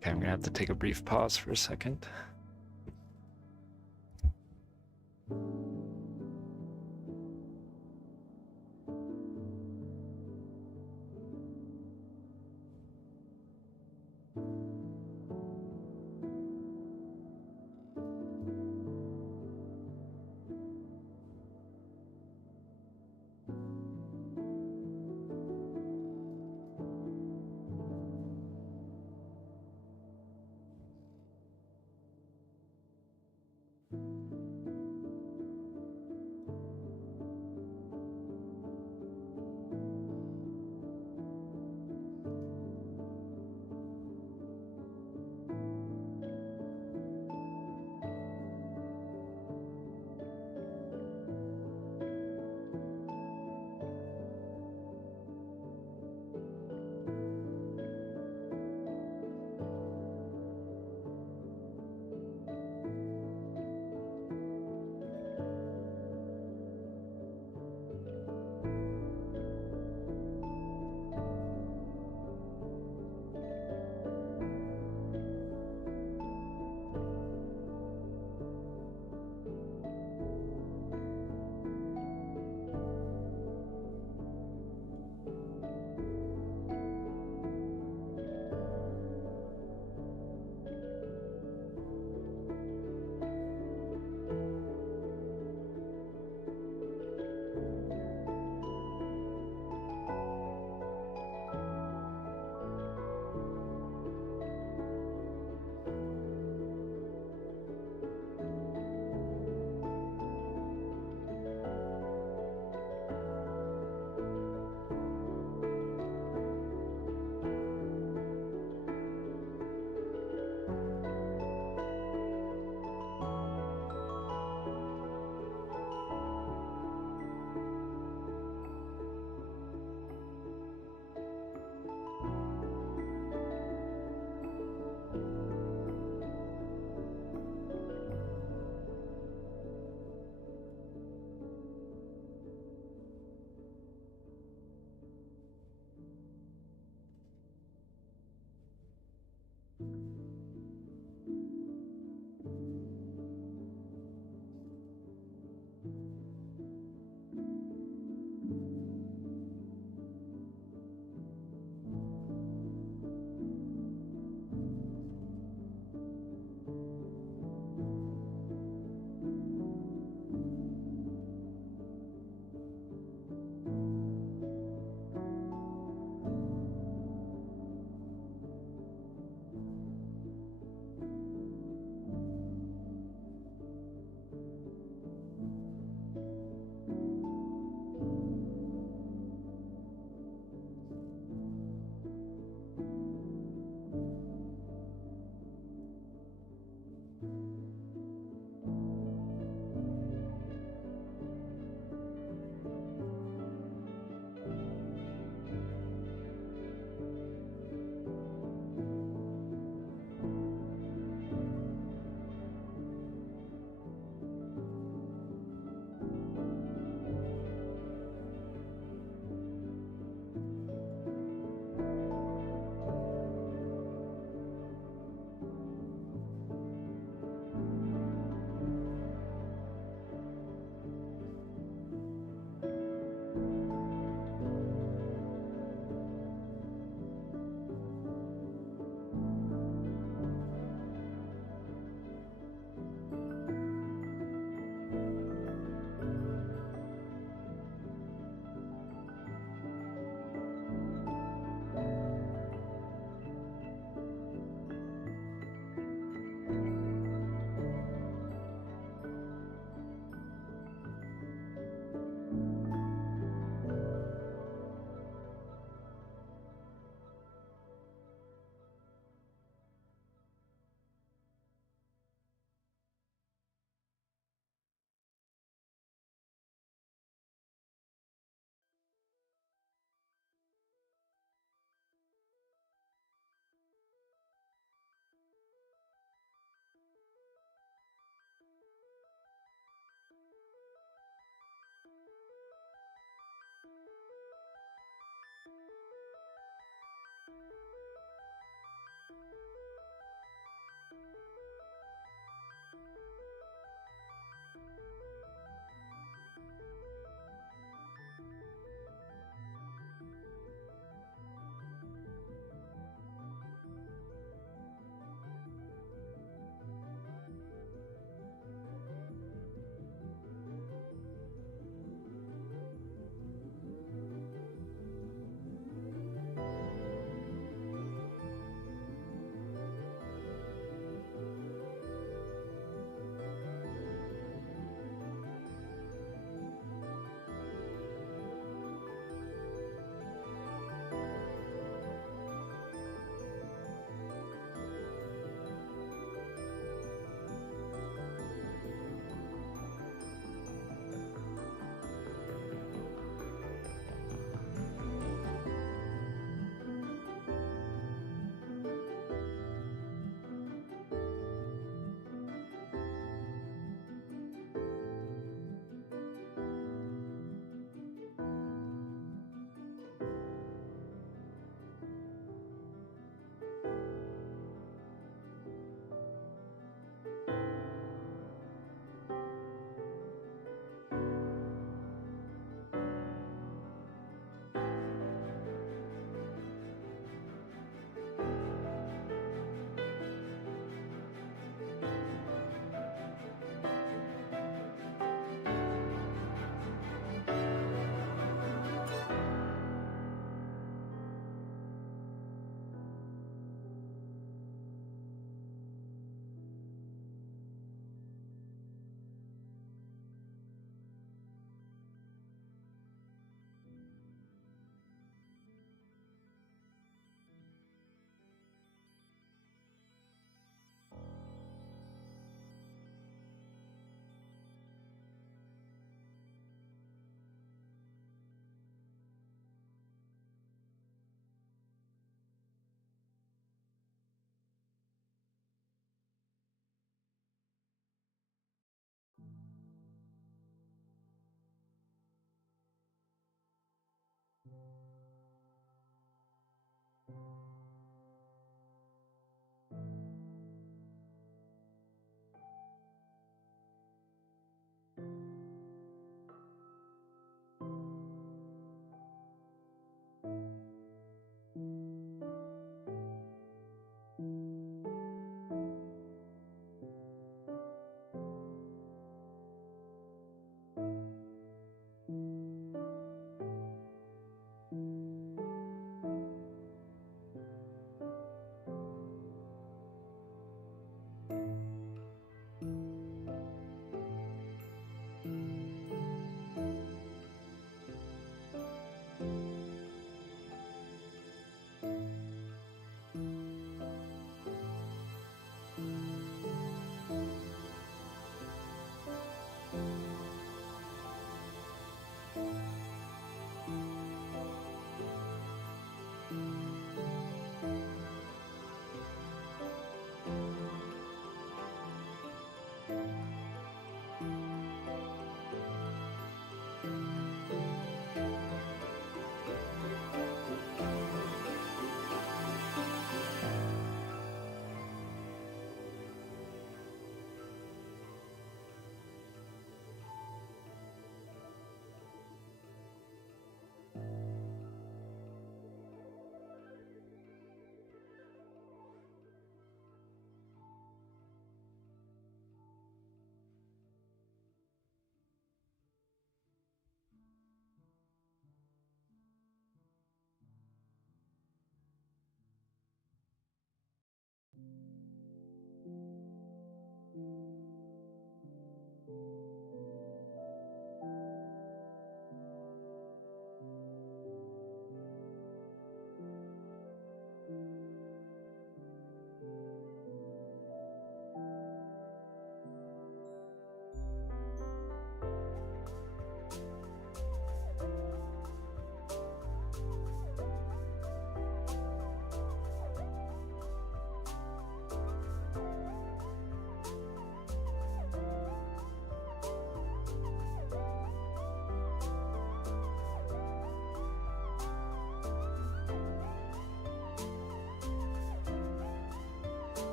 Okay, I'm gonna have to take a brief pause for a second.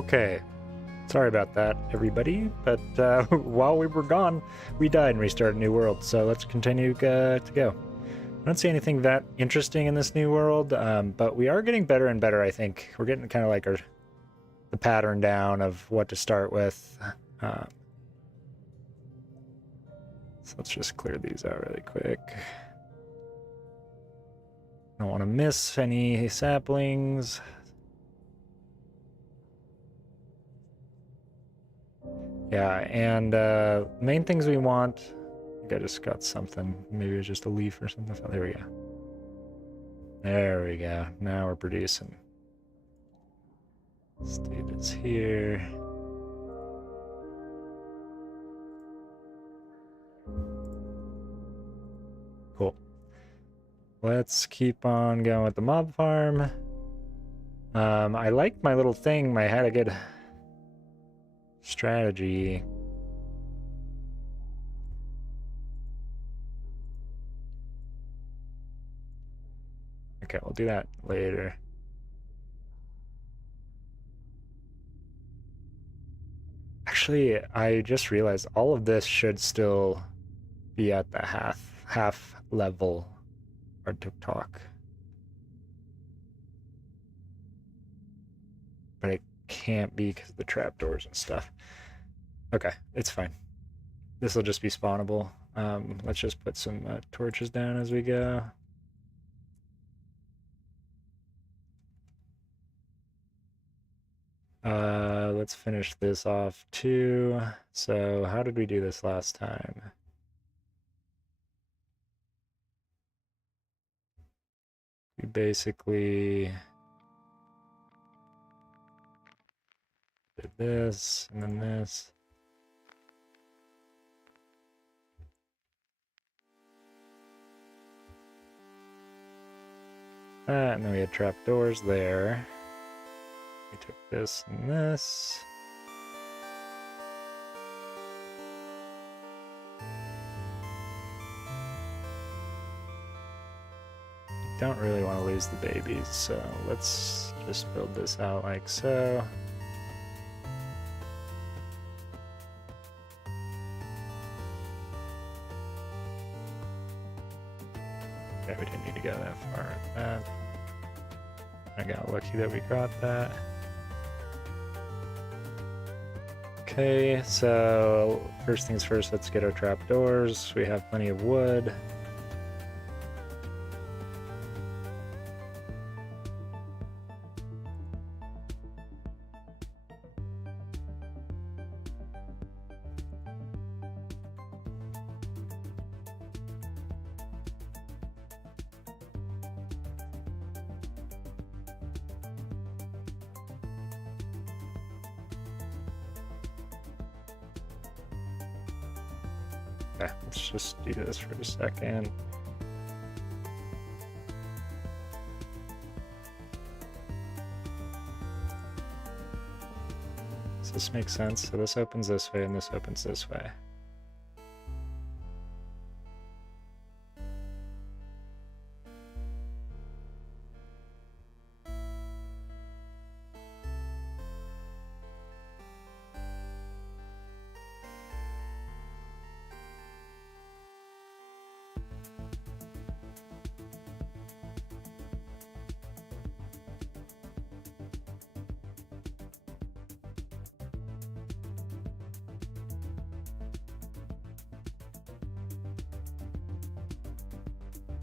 Okay. Sorry about that, everybody. But while we were gone, we died and restarted a new world. So let's continue to go. I don't see anything that interesting in this new world, but we are getting better and better, I think. We're getting kind of like the pattern down of what to start with. So let's just clear these out really quick. Don't want to miss any saplings. Yeah, and main things we want... I think I just got something. Maybe it was just a leaf or something. Oh, there we go. There we go. Now we're producing. Let's do this here. Cool. Let's keep on going with the mob farm. I like my little thing. I had a good strategy. Okay, we'll do that later. Actually, I just realized all of this should still be at the half level or talk. But it can't be because of the trapdoors and stuff. Okay, it's fine. This will just be spawnable. Let's just put some torches down as we go. Let's finish this off too. So how did we do this last time? We basically did this and then this. And then we had trapdoors there. We took this and this. Don't really want to lose the babies, so let's just build this out like so. Okay, we didn't need to go that far with that. I got lucky that we got that. Okay, so first things first, let's get our trapdoors. We have plenty of wood. Okay, let's just do this for a second. Does this make sense? So this opens this way and this opens this way.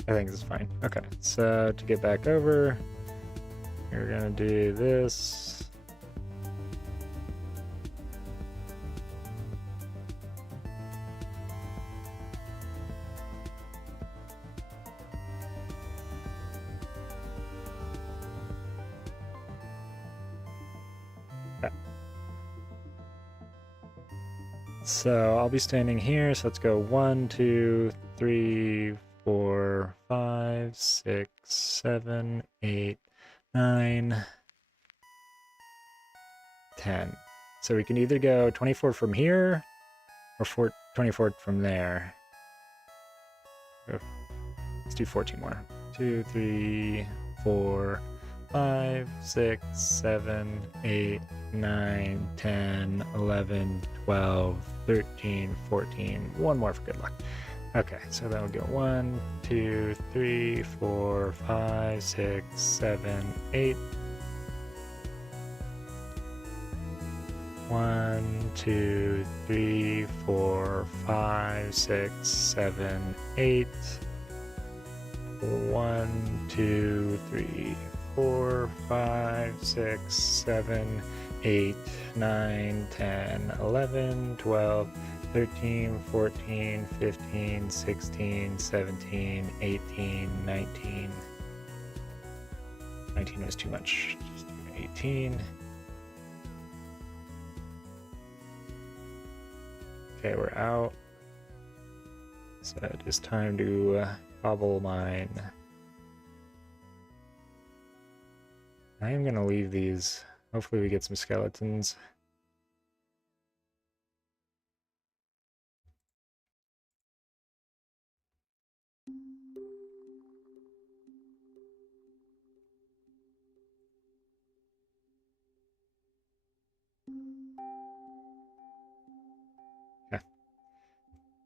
I think this is fine. Okay, so to get back over, you're gonna do this. Okay. So I'll be standing here, so let's go 1, 2, 3, 4, 5, 6, 7, 8, 9, 10. So we can either go 24 from here or 24 from there. Let's do 14 more. 2, 3, 4, 5, 6, 7, 8, 9, 10, 11, 12, 13, 14. One more for good luck. Okay, so then we'll go 1, 2, 3, 4, 5, 6, 7, 8. 1, 2, 3, 4, 5, 6, 7, 8. 1, 2, 3, 4, 5, 6, 7, 8, 9, 10, 11, 12, 13, 14, 15, 16, 17, 18, 19. 19 was too much. Just do 18. Okay, we're out. So it is time to cobble mine. I am gonna leave these. Hopefully we get some skeletons. Okay.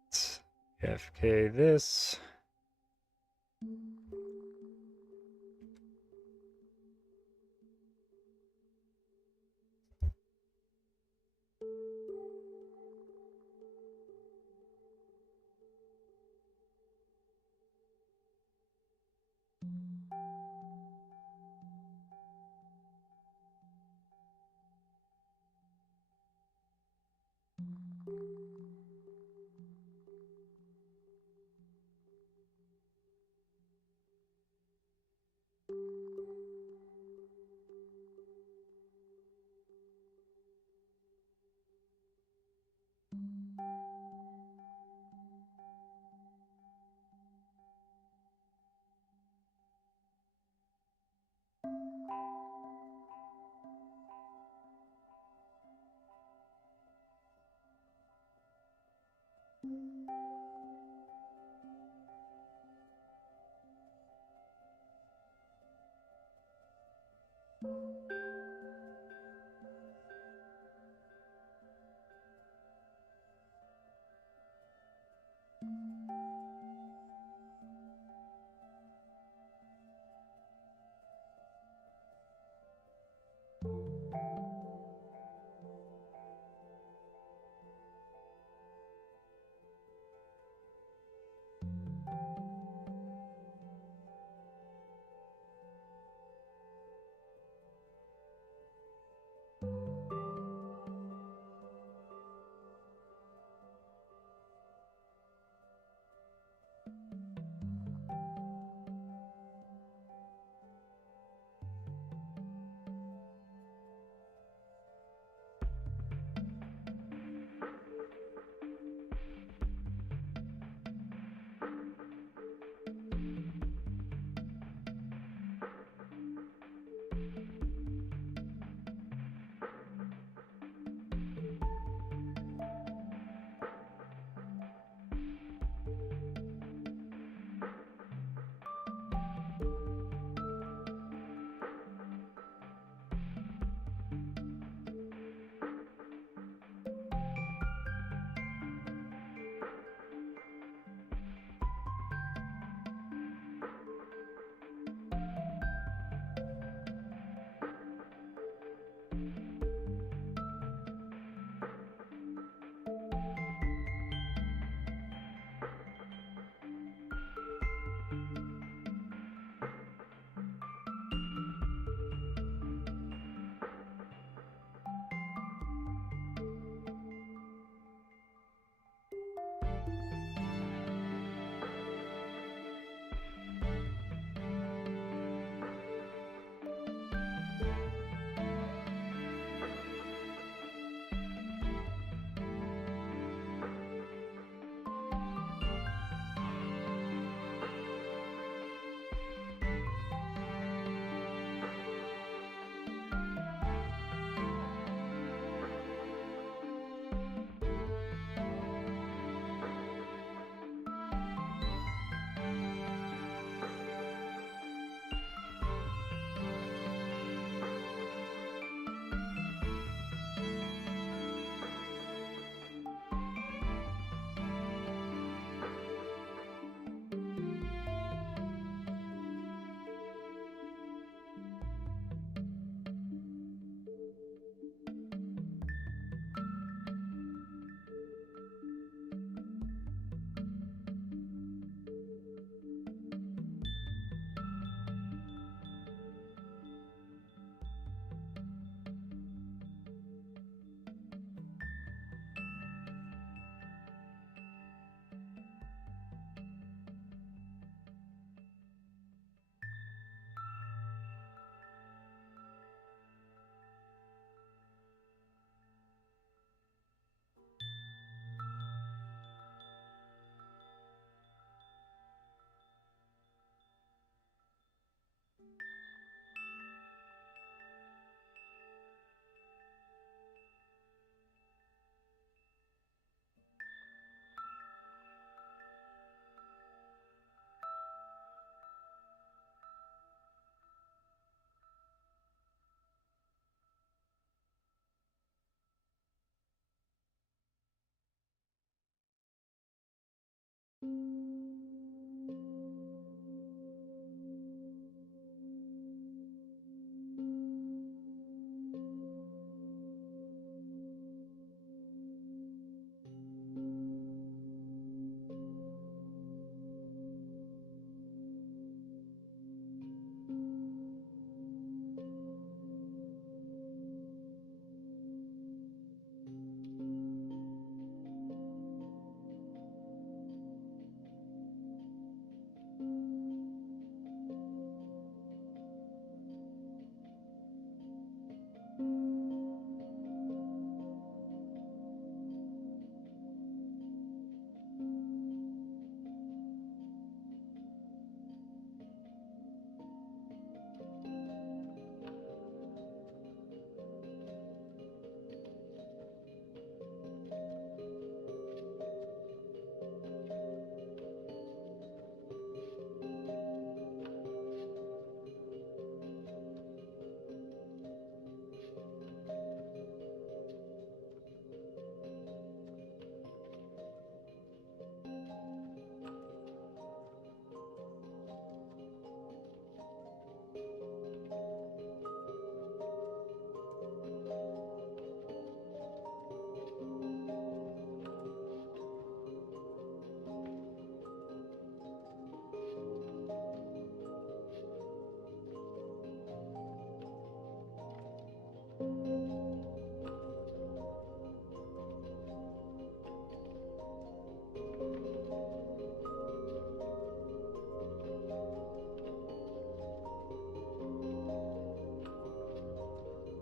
Let's FK this.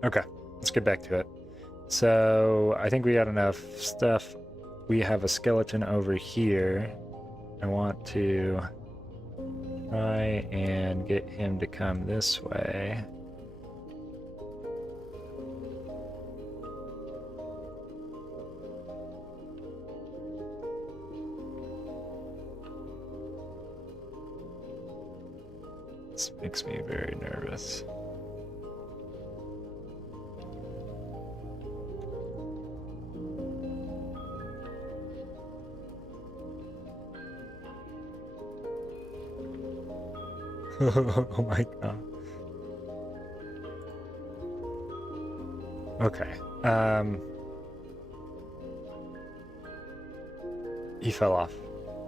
Okay, let's get back to it. So I think we got enough stuff. We have a skeleton over here. I want to try and get him to come this way. This makes me very nervous. Oh my god. Okay. He fell off.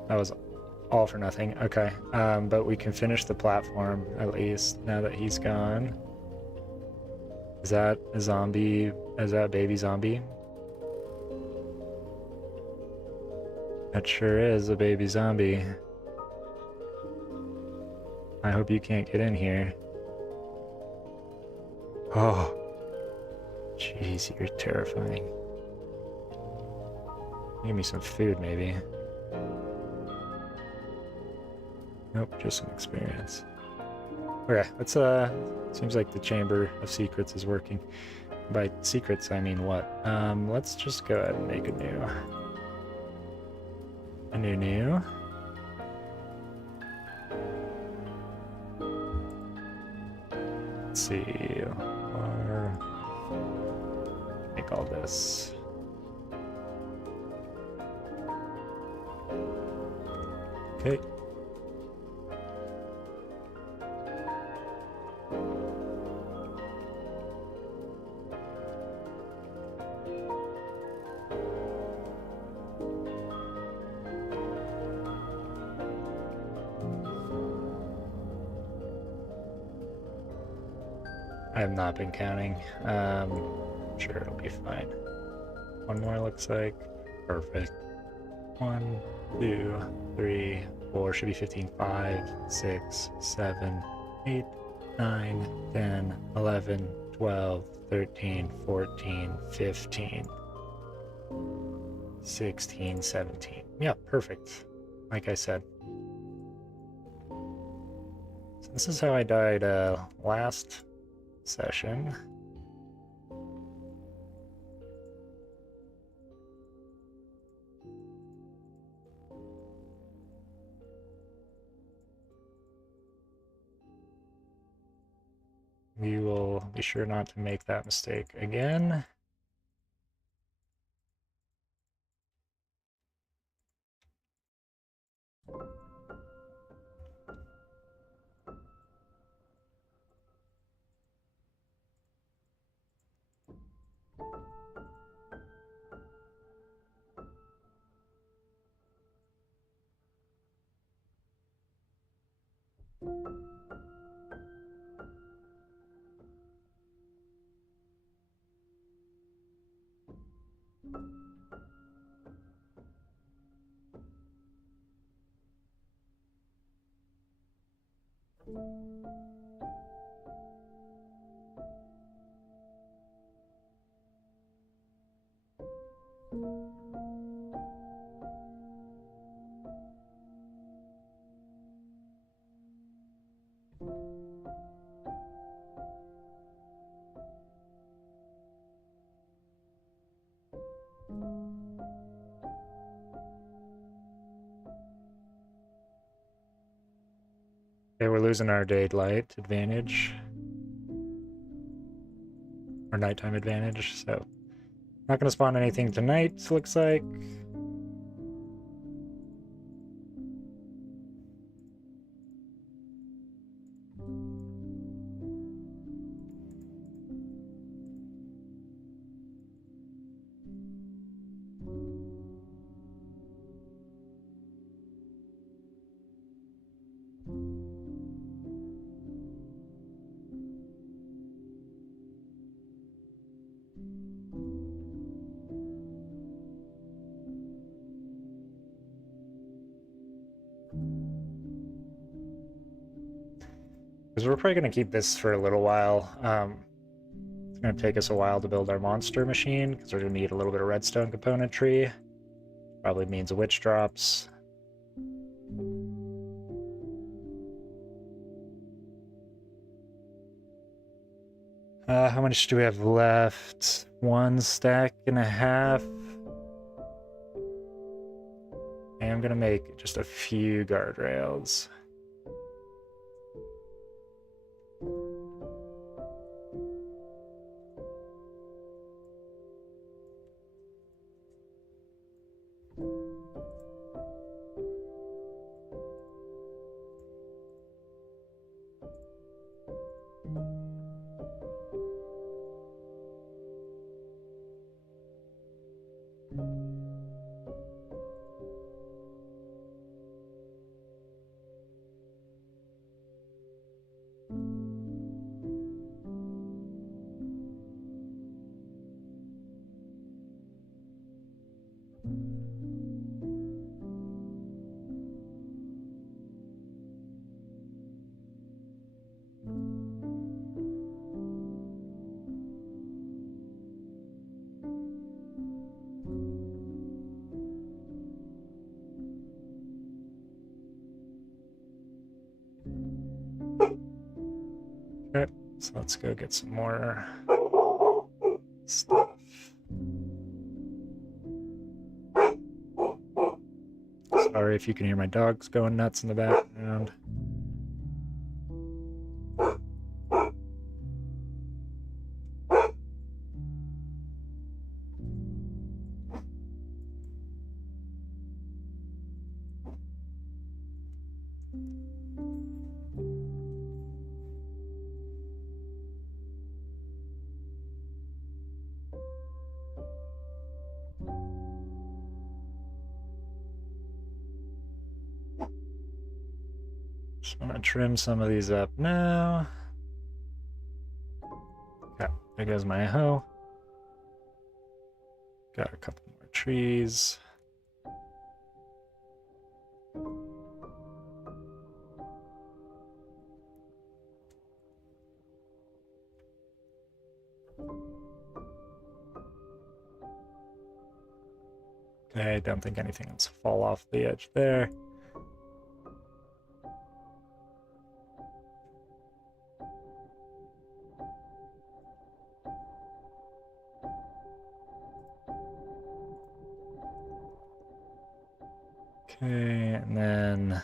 That was all for nothing. Okay. But we can finish the platform at least now that he's gone. Is that a zombie? Is that a baby zombie? That sure is a baby zombie. I hope you can't get in here. Oh. Jeez, you're terrifying. Give me some food, maybe. Nope, just some experience. Okay, let's, seems like the Chamber of Secrets is working. By secrets, I mean what? Let's just go ahead and make a new. New. Let's see. Or make all this. Okay. I have not been counting. Sure, it'll be fine. One more looks like. Perfect. 1, 2, 3, 4, should be 15. 5, 6, 7, 8, 9, 10, 11, 12, 13, 14, 15, 16, 17. Yeah, perfect. Like I said. So this is how I died last session. We will be sure not to make that mistake again. Okay, we're losing our daylight advantage. Or nighttime advantage, so not gonna spawn anything tonight, looks like. Because we're probably going to keep this for a little while. going to take us a while to build our monster machine, because we're going to need a little bit of redstone componentry. Probably means witch drops. How much do we have left? 1.5 stacks. And I'm going to make just a few guardrails. Okay, so let's go get some more stuff. Sorry if you can hear my dogs going nuts in the background. Just want to trim some of these up now. Okay, there goes my hoe. Got a couple more trees. Okay, I don't think anything else fall off the edge there. Okay, and then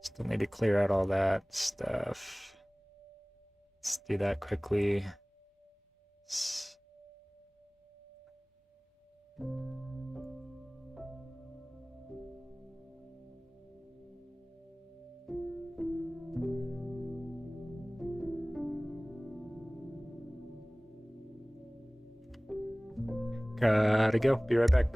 still need to clear out all that stuff. Let's do that quickly. Gotta go. Be right back.